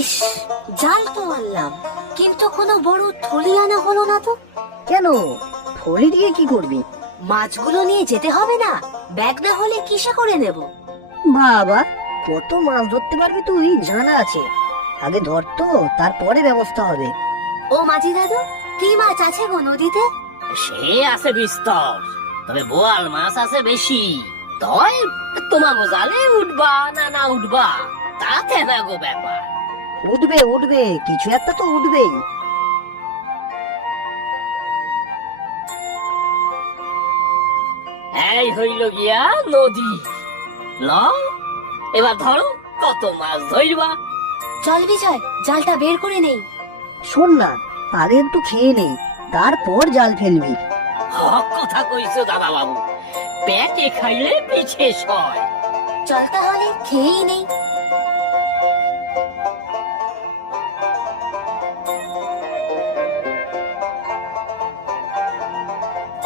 ইস, জাল তো আনলাম, কিন্তু কোনো বড় থলি আনা হলো না তো। কেন, থলি দিয়ে কি করবি? মাছগুলো নিয়ে যেতে হবে না? ব্যাগ না হলে কিসে করে নেব? বাবা, কত মাছ ধরতে পারবি তুই জানা আছে। আগে ধর তো, তারপরে ব্যবস্থা হবে। ও মাঝি দাদু, কি মাছ আছে গো নদীতে? সে আছে বিস্তর, তবে বোয়াল মাছ আছে বেশি। তয় তোমার জালে উঠবা না না উঠবা তাতে না গো ব্যাপার। উঠবে উঠবে, কিছু একটা তো উঠবেই। এই হইল গিয়া নদী। ল, এবার ধরো কত মাছ ধরবা। চল বিজয়, জালটা বের করে নেই। শোন না, আগে একটু খেয়ে নেই, তারপর জাল ফেলবি। হক কথা কইছো দাদা বাবু, পেটে খাইলে পিছে সয়। চল তাহলে খেয়েই নেই।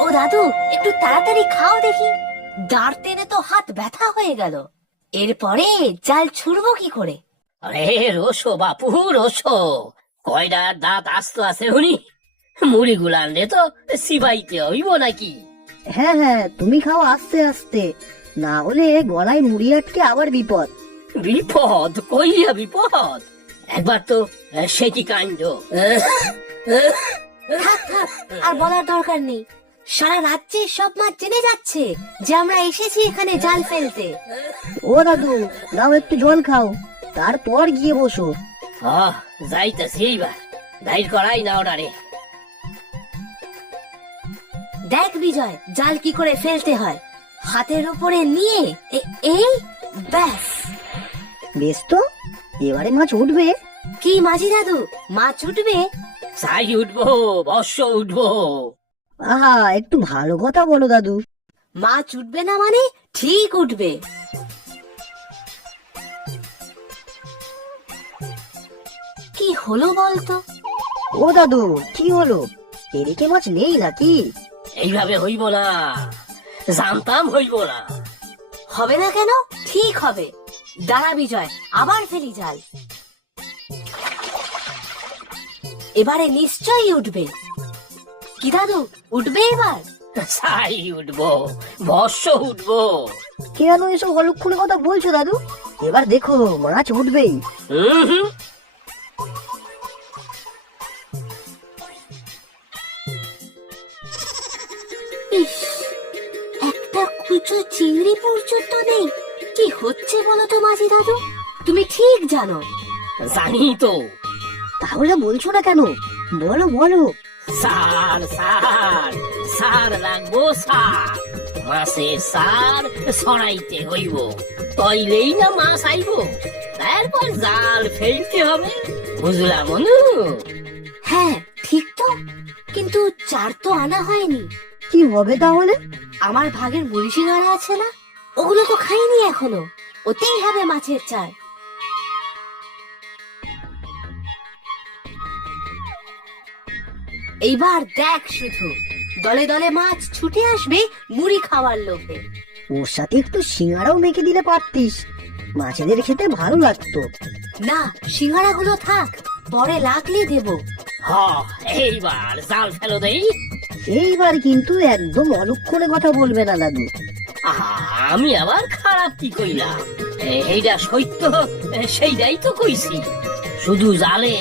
ও দাদু, একটু তাড়াতাড়ি খাও দেখি, দাঁড় টেনে তো হাত ব্যথা হয়ে গেল। এরপরে জাল ছুড়বো কি করে? আরে রোসো বাপু রোসো, কয়টার দাঁত আস্ত আছে উনি, মুড়ি গুলানলে তো সিবাইতে হইব নাকি। হ্যাঁ হ্যাঁ, তুমি খাও আস্তে আস্তে, না হলে গলায় মুড়ি আটকে আবার বিপদ। বিপদ কইয়া বিপদ, একবার তো সে কি কাণ্ড। থাক থাক, আর বলার দরকার নেই। সারা রাজ্যে সব মাছ জেনে যাচ্ছে যে আমরা এসেছি এখানে জাল ফেলতে। ও দাদু, নাও একটু জল খাও, তারপর গিয়ে বসো। যাইতেছি এইবার, দাইর করাই না ওটারে। দেখ বিজয়, জাল কি করে ফেলতে হয়। হাতের উপরে নিয়ে এই ব্যাস। বেশ তো, এবারে মাছ উঠবে। কি মাঝি দাদু, মাছ উঠবে? সাই উঠবো, বর্ষ উঠবো। আহা, একটু ভালো কথা বলো দাদু। মাছ উঠবে না মানে ঠিক উঠবে। কি হলো বলতো? ও দাদু, কি হলো? এদিকে মাছ নেই নাকি? এইভাবে হইব না, জানতাম হইব না। হবে না কেন? ঠিক হবে। দাঁড়া বিজয়, আবার ফেলি জাল। এবারে নিশ্চয়ই উঠবে। কি দাদু, উঠবে এবার? সাই উঠবো, বর্ষ উঠবো। কেন এসব অলক্ষণে কথা বলছো দাদু? এবার দেখো, মাছ উঠবেই। হুম, ইস, একটা কুচো চিংড়ি পর্যন্ত নেই। কি হচ্ছে বলো তো মাঝি দাদু? তুমি ঠিক জানো। জানি তো। তাহলে বলছো না কেন? বলো বলো। সার সার সার লাগবো, সার মাছের সার ছড়াইতে হইব, তইলেই না মাছ আইব। তারপর জাল ফেলতে হবে, বুঝলাম মনু? হ্যাঁ ঠিক তো, কিন্তু চার তো আনা হয়নি। কি হবে তাহলে? আমার ভাগের মুড়ি সিঙ্গারা আছে না, ওগুলো তো খাইনি এখনো, ওতেই হবে মাছের চার। এইবার দেখ শুধু, দলে দলে মাছ ছুটে আসবে মুড়ি খাওয়ার লোভে। ওর সাথে একটু সিঙ্গারাও মেখে দিলে পারতিস, মাছেদের খেতে ভালো লাগতো। না, সিঙ্গারাগুলো থাক, পরে লাগলে দেব। হ, এইবার জাল ফেলো দেই। এইবার কিন্তু একদম অলক্ষণে কথা বলবে না দাদু। আহা, আমি আবার খারাপ কি কইলাম? এইটা সত্য, সেইটাই তো কইছি। শুধু জালে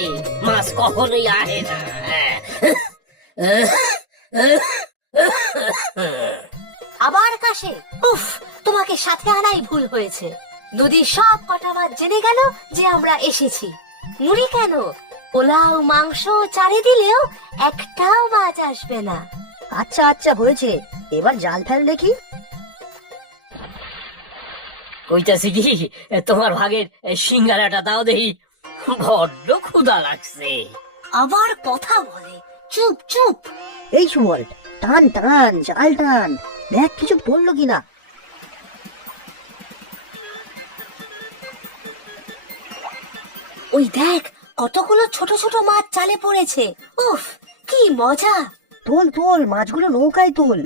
মাছ কখনোই আহে না। আবার কাশে? উফ, তোমাকে সাথে আনাই ভুল হয়েছে। নদীর সব কটা মাছ জেনে গেল যে আমরা এসেছি। মুড়ি কেন, পোলাও মাংস চারে দিলেও একটাও মাছ আসবে না। আচ্ছা আচ্ছা হয়েছে, এবার জাল ফেল দেখি। কইতাছি কি, তোমার ভাগের সিঙ্গারাটা দাও দেখি, বড্ড ক্ষুধা লাগছে। আবার কথা বলে, চুপ চুপ। এই সুবল, টান টান জাল টান, দেখ কিছু পড়লো কিনা। ওই দেখ, কতগুলো ছোট ছোট মাছ জালে পড়েছে। উফ, কি মজা। তোল তোল, মাছগুলো নৌকায় তোল।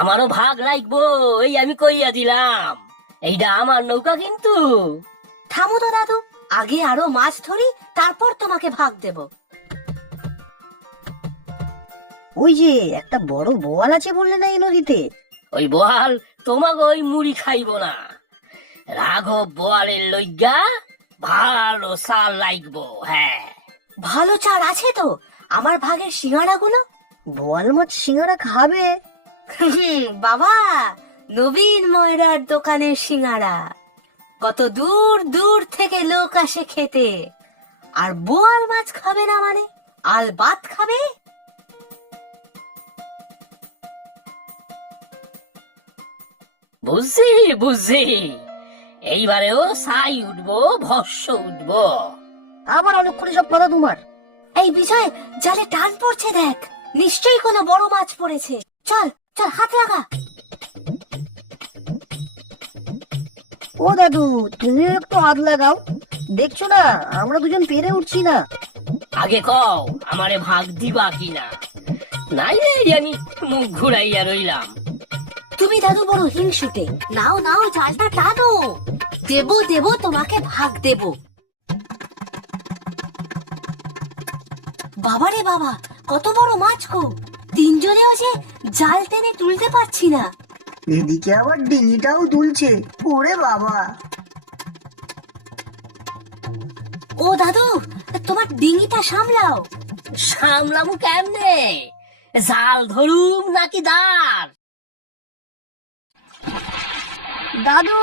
আমারও ভাগ লাগবো, এই আমি কইয়া দিলাম, এইটা আমার নৌকা কিন্তু। থামো তো দাদু, আগে আরো মাছ ধরি, তারপর তোমাকে ভাগ দেব। ওই যে একটা বড় বোয়াল আছে বললে না এই নদীতে? ওই বোয়াল তোমাকে ওই মুড়ি খাইব না, রাঘব বোয়ালের লইগা ভালো সাল লাগবো। হ্যাঁ, ভালো চার আছে তো আমার ভাগের সিঙ্গাড়াগুলো? বোয়াল মাছ সিঙ্গারা খাবে? বাবা, নবীন ময়রার দোকানের সিঙ্গাড়া, কত দূর দূর থেকে লোক আসে খেতে, আর বোয়াল মাছ খাবে না মানে? আলবাত খাবে। বুঝছি বুঝছি, এইবারেও ছাই উঠবো, ভস্য উঠবো। আবার অলক্ষণে সব কথা তোমার। এই বিজয়, জালে টান পড়ছে দেখ, নিশ্চয়ই কোনো বড় মাছ পড়েছে। চল চল, হাত লাগা। ও দাদু, তুমিও একটু হাত লাগাও, দেখছো না আমরা দুজন পেরে উঠছি না। আগে কও আমারে ভাগ দিবা কিনা, নাইলে জানি মুখ ঘুরাইয়া রইলাম। তুমি দাদু বড় হিংসুটে, নাও নাও জালটা টানো, দেব দেব তোমাকে ভাগ দেব। বাবারে বাবা, কত বড় মাছ গো, তিনজনেও যে জাল টেনে তুলতে পারছি না। এদিকে আবার ডিঙিটাও তুলছে, ওরে বাবা। ও দাদু, তোমার ডিঙিটা সামলাও। সামলামু কেমনে, জাল ধরুম নাকি দাঁড়? দাদু,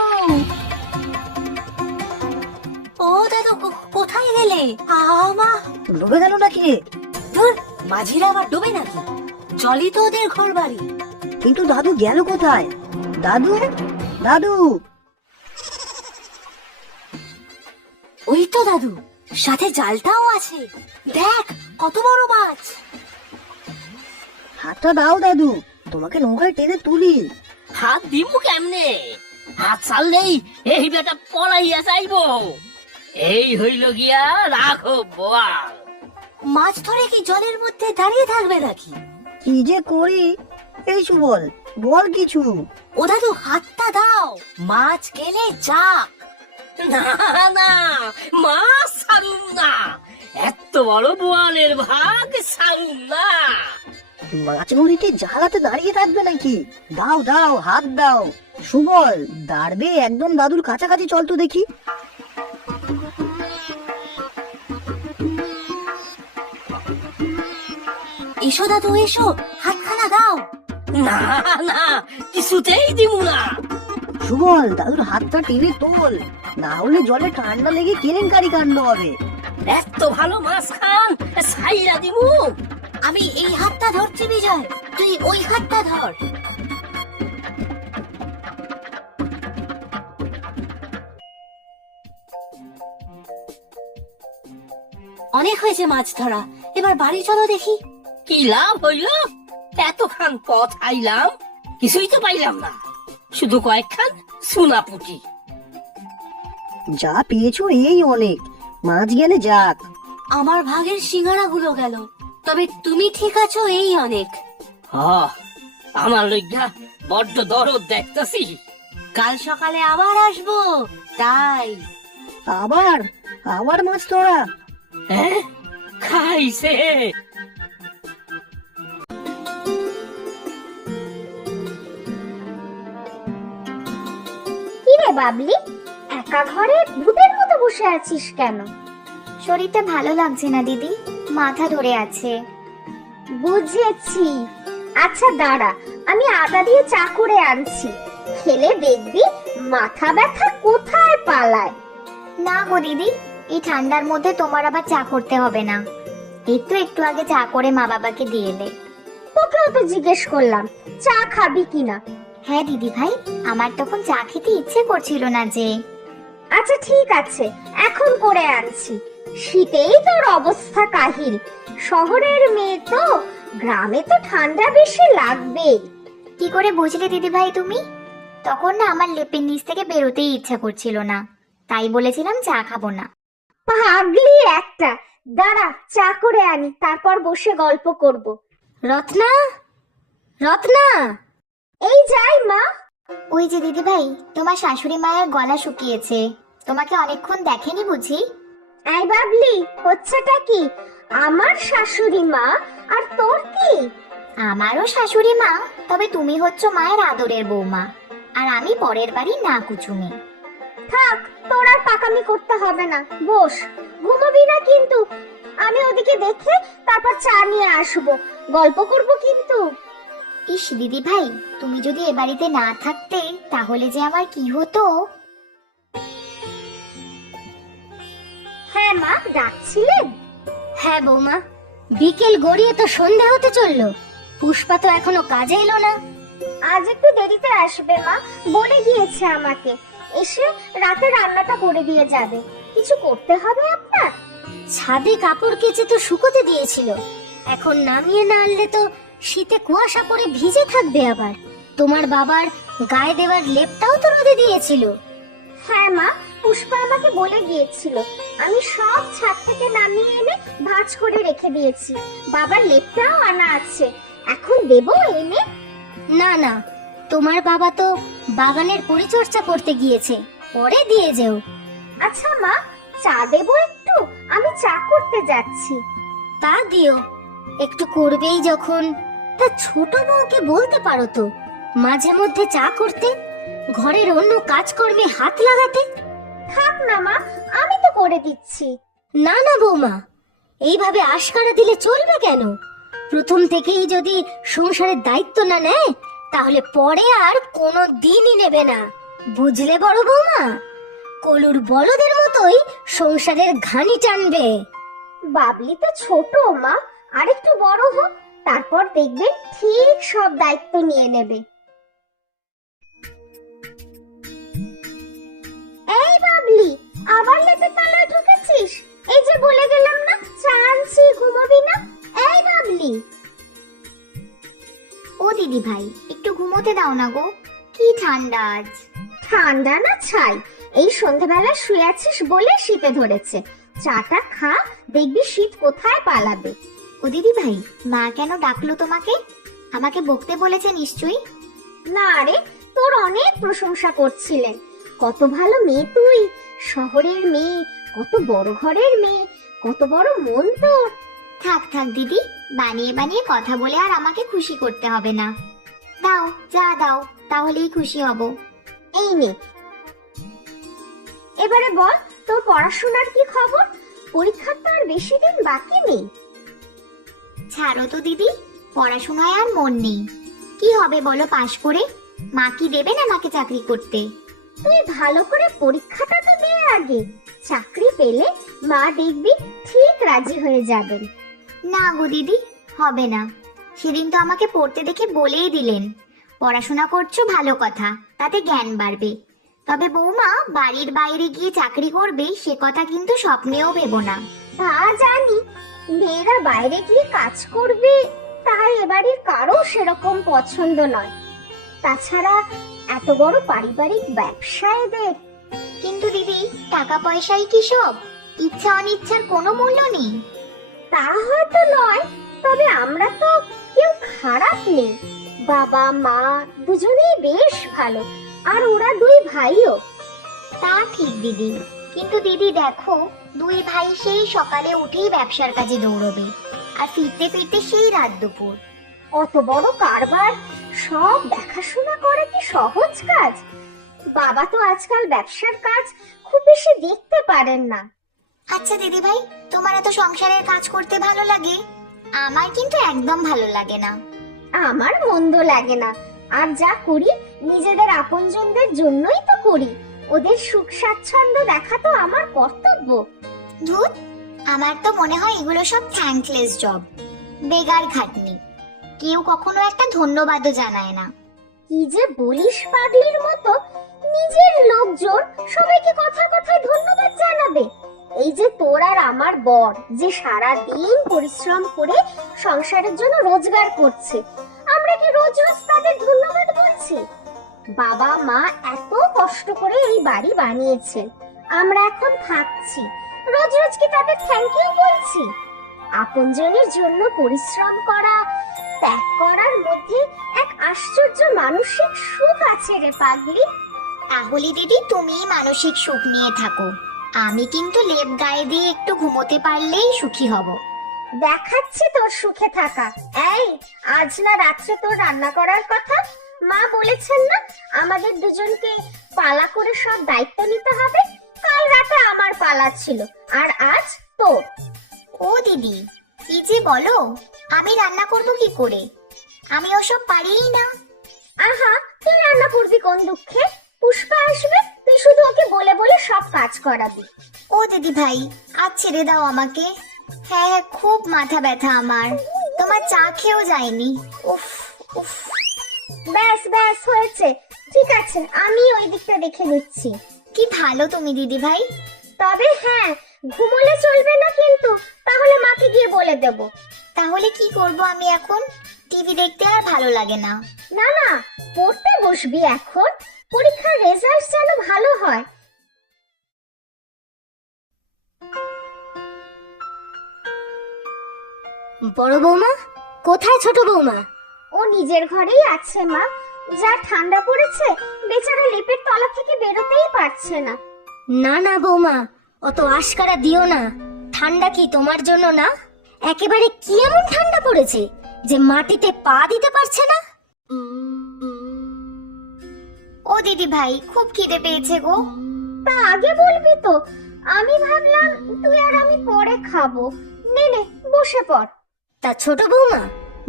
ও দাদু, কোথায় গেলে? আমা ডুবে গেল নাকি? ধুর, মাঝিরা আবার ডুবে নাকি? জলই তো ওদের ঘর বাড়ি। কিন্তু দাদু গেল কোথায়? দাদু, দাদু। ওই তো দাদু, সাথে জালটাও আছে, দেখ কত বড় মাছ। হাতটা দাও দাদু, তোমাকে নৌকায় টেনে তুলি। হাত দিমু কেমনে, হাত ছাড়লেই এই বেটা পলাইয়া যাইব। এই হইল গিয়া রাঘব বোয়াল। মাছ ধরে কি জলের মধ্যে দাঁড়িয়ে থাকবে নাকি? কি যে করি। এই সুবল, বল কিছু। ও দাদু, হাতটা দাও, মাছ গেলে যাক। না না, মাছ ছাড়ুম না, এত বড় বোয়ালের ভাগ ছাড়ুম না। মাছ নদীতে জালাতে দাঁড়িয়ে থাকবে নাকি? দাও দাও, হাত দাও। সুবল, দাঁড়বে একদম দাদুর কাছাকাছি, চল তো দেখি। এসো দাদু এসো, হাতখানা দাও। না না, কিছুতেই দিমু না। সুবল, দাদুর হাতটা টেনে তোল, না হলে জলে ঠান্ডা লেগে কেলেঙ্কারি কাণ্ড হবে। এত ভালো মাছ খান, ছাইরা দিমু। আমি এই হাতটা ধরছি বিজয়, তুই ওই হাতটা ধর। অনেক হয়েছে মাছ ধরা, এবার বাড়ি চলো দেখি। কি লাভ হইল, এতখান পথ আইলাম, কিছুই তো পাইলাম না, শুধু কয়েকখান সোনা পুঁটি। যা পেয়েছো এই অনেক, মাছ গেলে যাক। আমার ভাগের সিঙ্গারা গুলো গেল, তবে তুমি ঠিক আছো এই অনেক। হ, আমার লইগা বড্ড দরদ দেখতাছি। কাল সকালে আবার আসবো, তাই। আবার আবার মাছ ধরা? হ্যাঁ, খাইছে। কি রে বাবলি, একা ঘরে ভূতের মতো বসে আছিস কেন? শরীরটা ভালো লাগছে না দিদি, মাথা ধরে আছে। বুঝেছি। আচ্ছা দাঁড়া, আমি আদা দিয়ে চা করে আনছি, খেলে দেখবি মাথা ব্যথা কোথায় পালায়। না গো দিদি, এই ঠান্ডার মধ্যে তোমার আবার চা করতে হবে না। এই তো একটু আগে চা করে মা বাবাকে দিয়ে এলে। তোকেও তো জিজ্ঞেস করলাম চা খাবি কিনা। হ্যাঁ দিদি ভাই, আমার তখন চা খেতে ইচ্ছে করছিল না যে। আচ্ছা ঠিক আছে, এখন করে আনছি। শীতেই তোর অবস্থা কাহিল। শহরের মেয়ে তো, গ্রামে তো ঠান্ডা বেশি লাগবেই। কি করে বুঝলে দিদি ভাই তুমি? তখন না আমার লেপের নিচ থেকে বেরোতেই ইচ্ছা করছিল না, তাই বলেছিলাম চা খাবো না। পাগলি একটা। দাঁড়া, চা করে আনি, তারপর বসে গল্প করব। রত্না, রত্না, এই যাই মা। ওই যে দিদি ভাই, তোমার শাশুড়ি মায়ের গলা শুকিয়েছে, তোমাকে অনেকক্ষণ দেখেনি বুঝি? এই বাবলি, হচ্ছেটা কি? আমার শাশুড়ি মা আর তোর কি? আমারও শাশুড়ি মা, তবে তুমি হচ্ছ মায়ের আদরের বৌমা, আর আমি পরের বাড়ি না কুচুমি। থাক, তোর আর পাকামি করতে হবে না, বস। ঘুমাবি না কিন্তু। আমি ওদিকে দেখে তারপর চা নিয়ে আসবো, গল্প করব কিন্তু। ইস দিদি ভাই, তুমি যদি এ বাড়িতে না থাকতে তাহলে যে আমার কি হতো। হ্যাঁ মা, ডাকছিলেন? হ্যাঁ বৌমা, বিকেল গড়িয়ে তো সন্ধে হতে চললো, পুষ্পা তো এখনো কাজে এলো না। আজ একটু দেরিতে আসবে মা, বলে গিয়েছে আমাকে। এসে রাতে রান্নাটা করে দিয়ে যাবে। কিছু করতে হবে আপনার? ছাদে কাপড় কেচে তো শুকোতে দিয়েছিল, এখন নামিয়ে না আনলে তো শীতে কুয়াশা পড়ে ভিজে থাকবে। আবার তোমার বাবার গায়ে দেওয়ার লেপটাও তো রোদে দিয়েছিল। হ্যাঁ মা, পুষ্পা আমাকে বলে গিয়েছিল। আমি সব ছাদ থেকে নামিয়ে এনে ভাঁজ করে রেখে দিয়েছি। বাবার লেপটাও আনা আছে, এখন দেবো এনে? না না, তোমার বাবা তো বাগানের পরিচর্যা করতে গিয়েছে, পরে দিয়ে যেও। আচ্ছা মা, চা দেবো একটু? আমি চা করতে যাচ্ছি। তা দিও, একটু করবেই যখন। তা ছোট বউকে বলতে পারো তো মাঝে মধ্যে চা করতে, ঘরের অন্য কাজকর্মে হাত লাগাতে। থাক না মা, আমি তো করে দিচ্ছি। না না বৌমা, এইভাবে আশকারা দিলে চলবে কেন? প্রথম থেকেই যদি সংসারের দায়িত্ব না নেয়, তাহলে পরে আর কোনো দিনই নেবে না, বুঝলে বড় বৌমা? কলুর বলদের মতোই সংসারের ঘানি টানবে। বাবলি তো ছোট মা, আর একটু বড় হোক, তারপর দেখবেন ঠিক সব দায়িত্ব নিয়ে নেবে। এই বাবলি, আবার লেপের তলায় ঢুকেছিস? এই যে বলে গেলাম না চা আনছি, ঘুমাবি না? এই বাবলি। ও দিদি ভাই, একটু ঘুমোতে দাও না গো, কি ঠান্ডা আজ। ঠান্ডা না ছাই, এই সন্ধ্যাবেলা শুয়ে আছিস বলে শীতে ধরেছে। চাটা খা, দেখবি শীত কোথায় পালাবে। ও দিদি ভাই, মা কেন ডাকলো তোমাকে? আমাকে বকতে বলেছে নিশ্চয়ই। না রে, তোর অনেক প্রশংসা করছিলেন। কত ভালো মেয়ে তুই, শহরের মেয়ে, কত বড় ঘরের মেয়ে, কত বড় মন তোর। থাক থাক দিদি, বানিয়ে বানিয়ে কথা বলে আর আমাকে খুশি করতে হবে না। দাও, যা দাও, তাহলেই খুশি হব। এই নে। এবারে বল, তোর পড়াশোনার কি খবর? পরীক্ষার তো আর বেশি দিন বাকি নেই। ছাড়ো তো দিদি, পড়াশোনায় আর মন নেই। কি হবে বলো পাশ করে? মা কি দেবেন আমাকে চাকরি করতে? তুই ভালো করে পরীক্ষাটা তো দে আগে। চাকরি পেলে মা দেখবি ঠিক রাজি হয়ে যাবেন। না গো দিদি, হবে না। সেদিন তো আমাকে পড়তে দেখে বলেই দিলেন, পড়াশোনা করছো ভালো কথা, তাতে জ্ঞান বাড়বে। তবে বৌমা বাড়ির বাইরে গিয়ে চাকরি করবে সে কথা কিন্তু স্বপ্নেও ভেবো না। তা জানি, মেয়েরা বাইরে গিয়ে কাজ করবে তাই এবাড়ির কারো সেরকম পছন্দ নয়। তাছাড়া এত বড় পারিবারিক ব্যবসা এদের। কিন্তু দিদি, টাকা পয়সাই কি সব? ইচ্ছা অনিচ্ছার কোনো মূল্য নেই। তা হয়তো নয়, তবে আমরা তো কেউ খারাপ নেই। বাবা মা দুজনেই বেশ ভালো, আর ওরা দুই ভাইও। তা ঠিক দিদি, কিন্তু দিদি দেখো, দুই ভাই সেই সকালে উঠেই ব্যবসার কাজে দৌড়বে, আর ফিরতে ফিরতে সেই রাত দুপুর। অত বড় কারবার সব দেখাশোনা করা কি সহজ কাজ? বাবা তো আজকাল ব্যবসার কাজ খুব বেশি দেখতে পারেন না। আচ্ছা দিদি ভাই, তোমার এত সংসারের কাজ করতে ভালো লাগে, আমার কিন্তু একদম ভালো লাগে না। আমার মন্দ লাগে না, আর যা করি নিজেদের আপনজনদের জন্যই তো করি। ওদের সুখ স্বাচ্ছন্দ্য দেখা তো আমার কর্তব্য। ধুত, আমার তো মনে হয় এগুলো সব থ্যাঙ্কলেস জব, বেগার খাটনি। কেউ কখনো একটা ধন্যবাদও জানায় না। কি যে বলিস পাগলির মতো, নিজের লোকজন সবাইকে কথায় কথায় ধন্যবাদ জানাবে? এই যে তোর আর আমার বর যে সারা দিন পরিশ্রম করে সংসারের জন্য রোজগার করছে, আমরা কি রোজ রোজ তাদের ধন্যবাদ বলছি? বাবা মা এত কষ্ট করে এই বাড়ি বানিয়েছেন, আমরা এখন থাকছি, রোজ রোজ কি তাদের থ্যাংক ইউ বলছি? আপনজনের জন্য পরিশ্রম করা, ত্যাগ করার মধ্যে এক আশ্চর্য মানসিক সুখ আছে রে পাগলি। তাহলে দিদি তুমি মানসিক সুখ নিয়ে থাকো, আমি কিন্তু লেপ গায়ে দিয়ে একটু ঘুমোতে পারলেই সুখী হব। দেখাচ্ছি তোর সুখে থাকা। এই, আজ না রাত্রে তোর রান্না করার কথা? মা বলেছেন না আমাদের দুজনকে পালা করে সব দায়িত্ব নিতে হবে? কাল রাতে আমার পালা ছিল, আর আজ তোর। ও দিদি, কি যে বলো, আমি রান্না করব কি করে? আমি ওসব পারিই না। আহা, তুই রান্না করবি কোন দুঃখে? পুষ্পা আসবে, তুই শুধু ওকে বলে বলে সব কাজ করাবি। ও দিদি ভাই, আজ ছেড়ে দাও আমাকে। হ্যাঁ হ্যাঁ, খুব মাথা ব্যথা আমার, তোমার চা খেয়েও যায়নি। উফ উফ। ব্যাস ব্যাস, হয়েছে, ঠিক আছে, আমি ওই দিকটা দেখে নিচ্ছি। কি ভালো তুমি দিদি ভাই। তবে হ্যাঁ, ঘুমোলে চলবে না কিন্তু, তাহলে মাকে গিয়ে বলে দেব। তাহলে কি করব আমি এখন? টিভি দেখতে আর ভালো লাগে না। না না, পড়তে বসবি এখন, পরীক্ষার রেজাল্ট যেন ভালো হয়। বড় বৌমা কোথায়? ছোট বৌমা? ও নিজের ঘরেই আছে মা, যা ঠান্ডা পড়েছে, বেচারা লেপের তলা থেকে বেরোতেই পারছে না। না না বৌমা, অত আশকারা দিও না। ঠান্ডা কি তোমার জন্য না? একেবারে কি এমন ঠান্ডা পড়েছে যে মাটিতে পা দিতে পারছে না? ও দিদি ভাই, খুব খিদে পেয়েছে গো। তা আগে বলবি তো, আমি ভাবলাম তুই আর আমি পরে খাবো। নে নে, বসে পড়। তা ছোট বৌমা,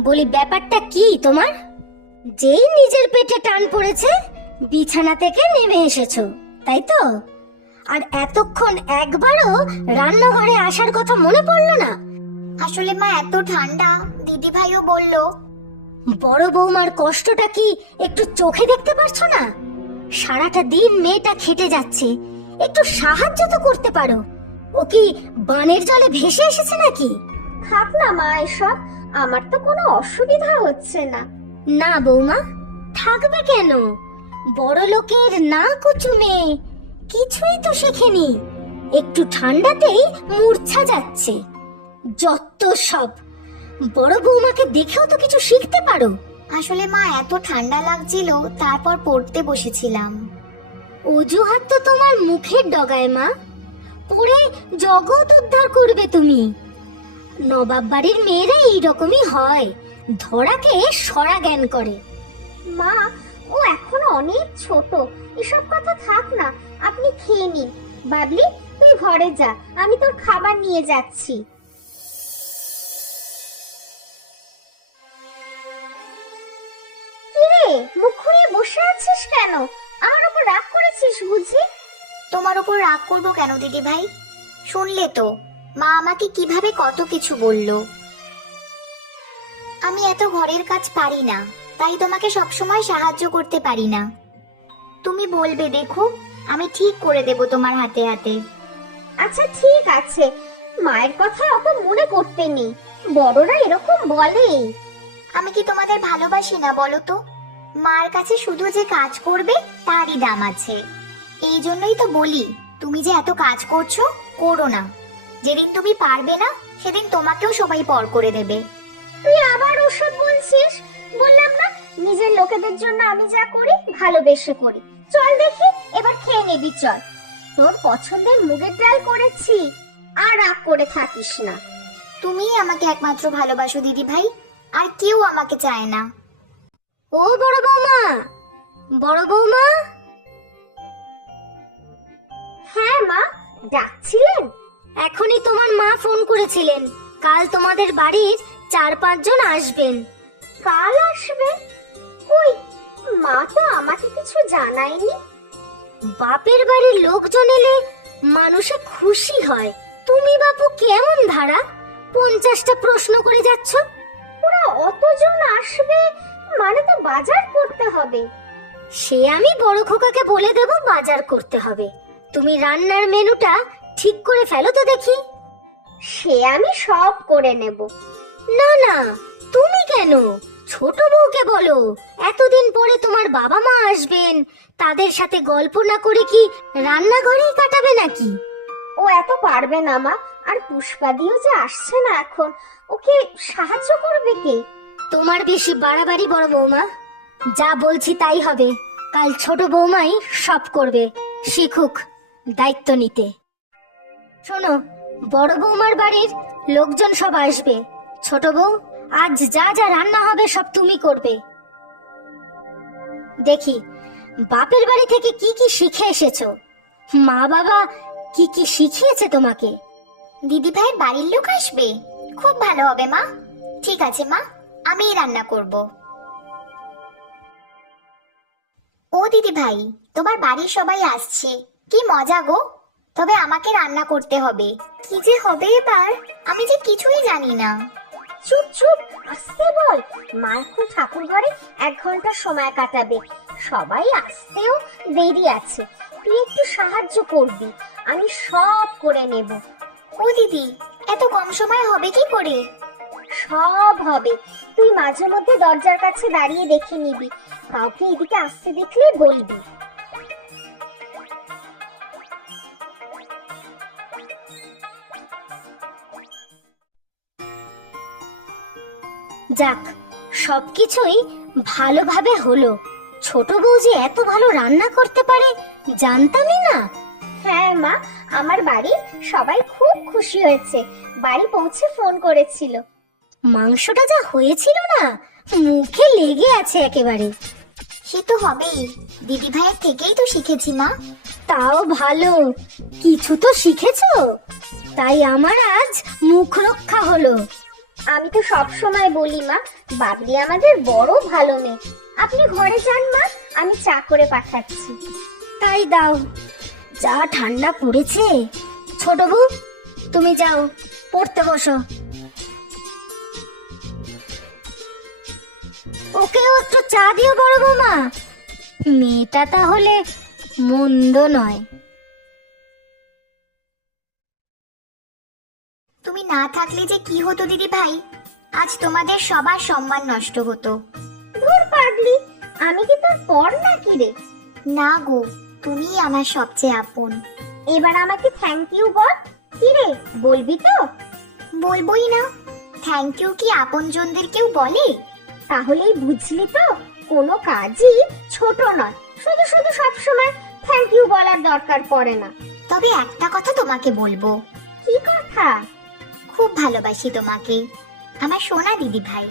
বলি ব্যাপারটা কি তোমার? যেই নিজের পেটে টান পড়েছে বিছানা থেকে নেমে এসেছো, তাই তো? আর এতক্ষণ একবারও রান্নাঘরে আসার কথা মনে পড়লো না? আসলে মা এত ঠান্ডা, দিদি ভাইও বললো। বড় বৌমার কষ্টটা কি একটু চোখে দেখতে পারছো না? সারাটা দিন মেয়েটা খেটে যাচ্ছে, একটু সাহায্য তো করতে পারো। ও কি বানের জলে ভেসে এসেছে নাকি? থাক না মা এসব, আমার তো কোনো অসুবিধা হচ্ছে না। না বৌমা, থাকবে কেন? বড় লোকের না কুচু মেয়ে, কিছুই তো শেখেনি, একটু ঠান্ডাতেই মূর্ছা যাচ্ছে। যত সব! বড় বৌমাকে দেখেও তো কিছু শিখতে পারো। আসলে মা এত ঠান্ডা লাগছিল, তারপর পড়তে বসেছিলাম। অজুহাত তো তোমার মুখের ডগায় মা, পড়ে জগৎ উদ্ধার করবে তুমি। নবাব বাড়ির মেয়েরা এইরকমই হয়, ধরাকে সরা জ্ঞান করে। মা, ও এখনো অনেক ছোট, এসব কথা থাক না, আপনি খেয়ে নিন। বাবলি, তুই ঘরে যা, আমি তোর খাবার নিয়ে যাচ্ছি। কিরে, মুখ ঘুরিয়ে বসে আছিস কেন? আমার উপর রাগ করেছিস বুঝি? তোমার উপর রাগ করবো কেন দিদি ভাই? শুনলে তো মা আমাকে কিভাবে কত কিছু বললো। আমি এত ঘরের কাজ পারি না, তাই তোমাকে সবসময় সাহায্য করতে পারি না। তুমি বলবে দেখো, আমি ঠিক করে দেব তোমার হাতে হাতে। আচ্ছা ঠিক আছে, মায়ের কথা অত মনে করতে নেই, বড়রা এরকম বলে। আমি কি তোমাদের ভালোবাসি না বলো তো? মার কাছে শুধু যে কাজ করবে তারই দাম আছে। এই জন্যই তো বলি, তুমি যে এত কাজ করছো, করো না। যেদিন তুমি পারবে না, সেদিন তোমাকেও সবাই পর করে দেবে। তুই আবার ওসব বলছিস? বললাম না, নিজের লোকেদের জন্য আমি যা করি ভালোবেসে করি। চল দেখি, এবার খেয়ে নিবি চল। তোর পছন্দের মুগের ডাল করেছি, আর রাগ করে থাকিস না। তুমিই আমাকে একমাত্র ভালোবাসো দিদি ভাই, আর কেউ আমাকে চায় না। ও বড় বৌমা, বড় বৌমা। হ্যাঁ মা, ডাকছিলেন? এখনই তোমার মা ফোন করেছিলেন, কাল তোমাদের বাড়ির 4-5 জন আসবেন। কাল আসবে? কই, মা তো আমাকে কিছু জানায়নি। বাপের বাড়ির লোকজন এলে মানুষে খুশি হয়, তুমি বাপু কেমন ধারা 50টা প্রশ্ন করে যাচ্ছ? ওরা অতজন আসবে মানে তো বাজার করতে হবে। সে আমি বড় খোকাকে বলে দেব বাজার করতে হবে। তুমি রান্নার মেনুটা ঠিক করে ফেলো তো দেখি। সে আমি সব করে নেব। না না, তুমি কেন, ছোট বউকে বলো। এতদিন পরে তোমার বাবা মা আসবেন, তাদের সাথে গল্প না করে কি রান্নাঘরেই কাটাবে নাকি? ও এত পারবে না মা, আর পুষ্পাদিও যে আসছে না এখন, ওকে সাহায্য করবে কে? তোমার বেশি বাড়াবাড়ি বড় বৌমা, যা বলছি তাই হবে। কাল ছোট বৌমাই সব করবে, শিখুক দায়িত্ব নিতে। শোনো, বড় বৌমার বাড়ির লোকজন সব আসবে। ছোট বউ, আজ যা যা রান্না হবে সব তুমি করবে। দেখি বাপের বাড়ি থেকে কি কি শিখে এসেছো, মা বাবা কি কি শিখিয়েছে তোমাকে? দিদি ভাইয়ের বাড়ির লোক আসবে, খুব ভালো হবে মা। ঠিক আছে মা, আমিই রান্না করব। ও দিদি ভাই, তোমার বাড়ির সবাই আসছে, কি মজা গো। তবে আমাকে রান্না করতে হবে, কি যে হবে এবার আমি যে কিছুই জানি না। চুপ চুপ, আসতে বল। মা এখন ঠাকুর ঘরে 1 ঘন্টা সময় কাটাবে, সবাই আসতেও দেরি আছে। তুই একটু সাহায্য করবি, আমি সব করে নেব। ও দিদি, এত কম সময় হবে কি করে? সব হবে, তুই মাঝে মধ্যে দরজার কাছে দাঁড়িয়ে দেখে নিবি, কাউকে এদিকে আসতে দেখলে বলবি। যাক, সবকিছুই ভালোভাবে হলো। ছোট বউ যে এত ভালো রান্না করতে পারে জানতামই না। হ্যাঁ মা, আমার বাড়ির সবাই খুব খুশি হয়েছে, বাড়ি পৌঁছে ফোন করেছিল। মাংসটা যা হয়েছিল না, মুখে লেগে আছে একেবারে। সে তো হবেই, দিদি ভাইয়ের থেকেই তো শিখেছি মা। তাও ভালো, কিছু তো শিখেছো, তাই আমার আজ মুখ রক্ষা হলো। আমি তো সব সময় বলি মা, বাবলি আমাদের বড় ভালো মেয়ে। আপনি ঘরে যান মা, আমি চা করে পাঠাচ্ছি। তাই দাও, যা ঠান্ডা পড়েছে। ছোট বউ, তুমি যাও পড়তে বসো। ওকেও একটু চা দিও বড় বৌমা, মেয়েটা তাহলে মন্দ নয়। তুমি না থাকলে যে কি হতো দিদি ভাই, আজ তোমাদের সবার সম্মান নষ্ট হতো। দূর পাগলি, আমি কি তোর পর নাকি রে? না গো, তুমিই আমার সবচেয়ে আপন। এবার আমাকে থ্যাংক ইউ বল। কি রে, বলবি তো? বলবোই না, থ্যাংক ইউ কি আপনজনদের কেউ বলে? তাহলেই বুঝলি তো, কোনো কাজই ছোট নয়, শুধু শুধু সবসময় থ্যাংক ইউ বলার দরকার পড়ে না। তবে একটা কথা তোমাকে বলবো। কি কথা? খুব ভালোবাসি তোমাকে, আমার সোনা দিদি ভাই।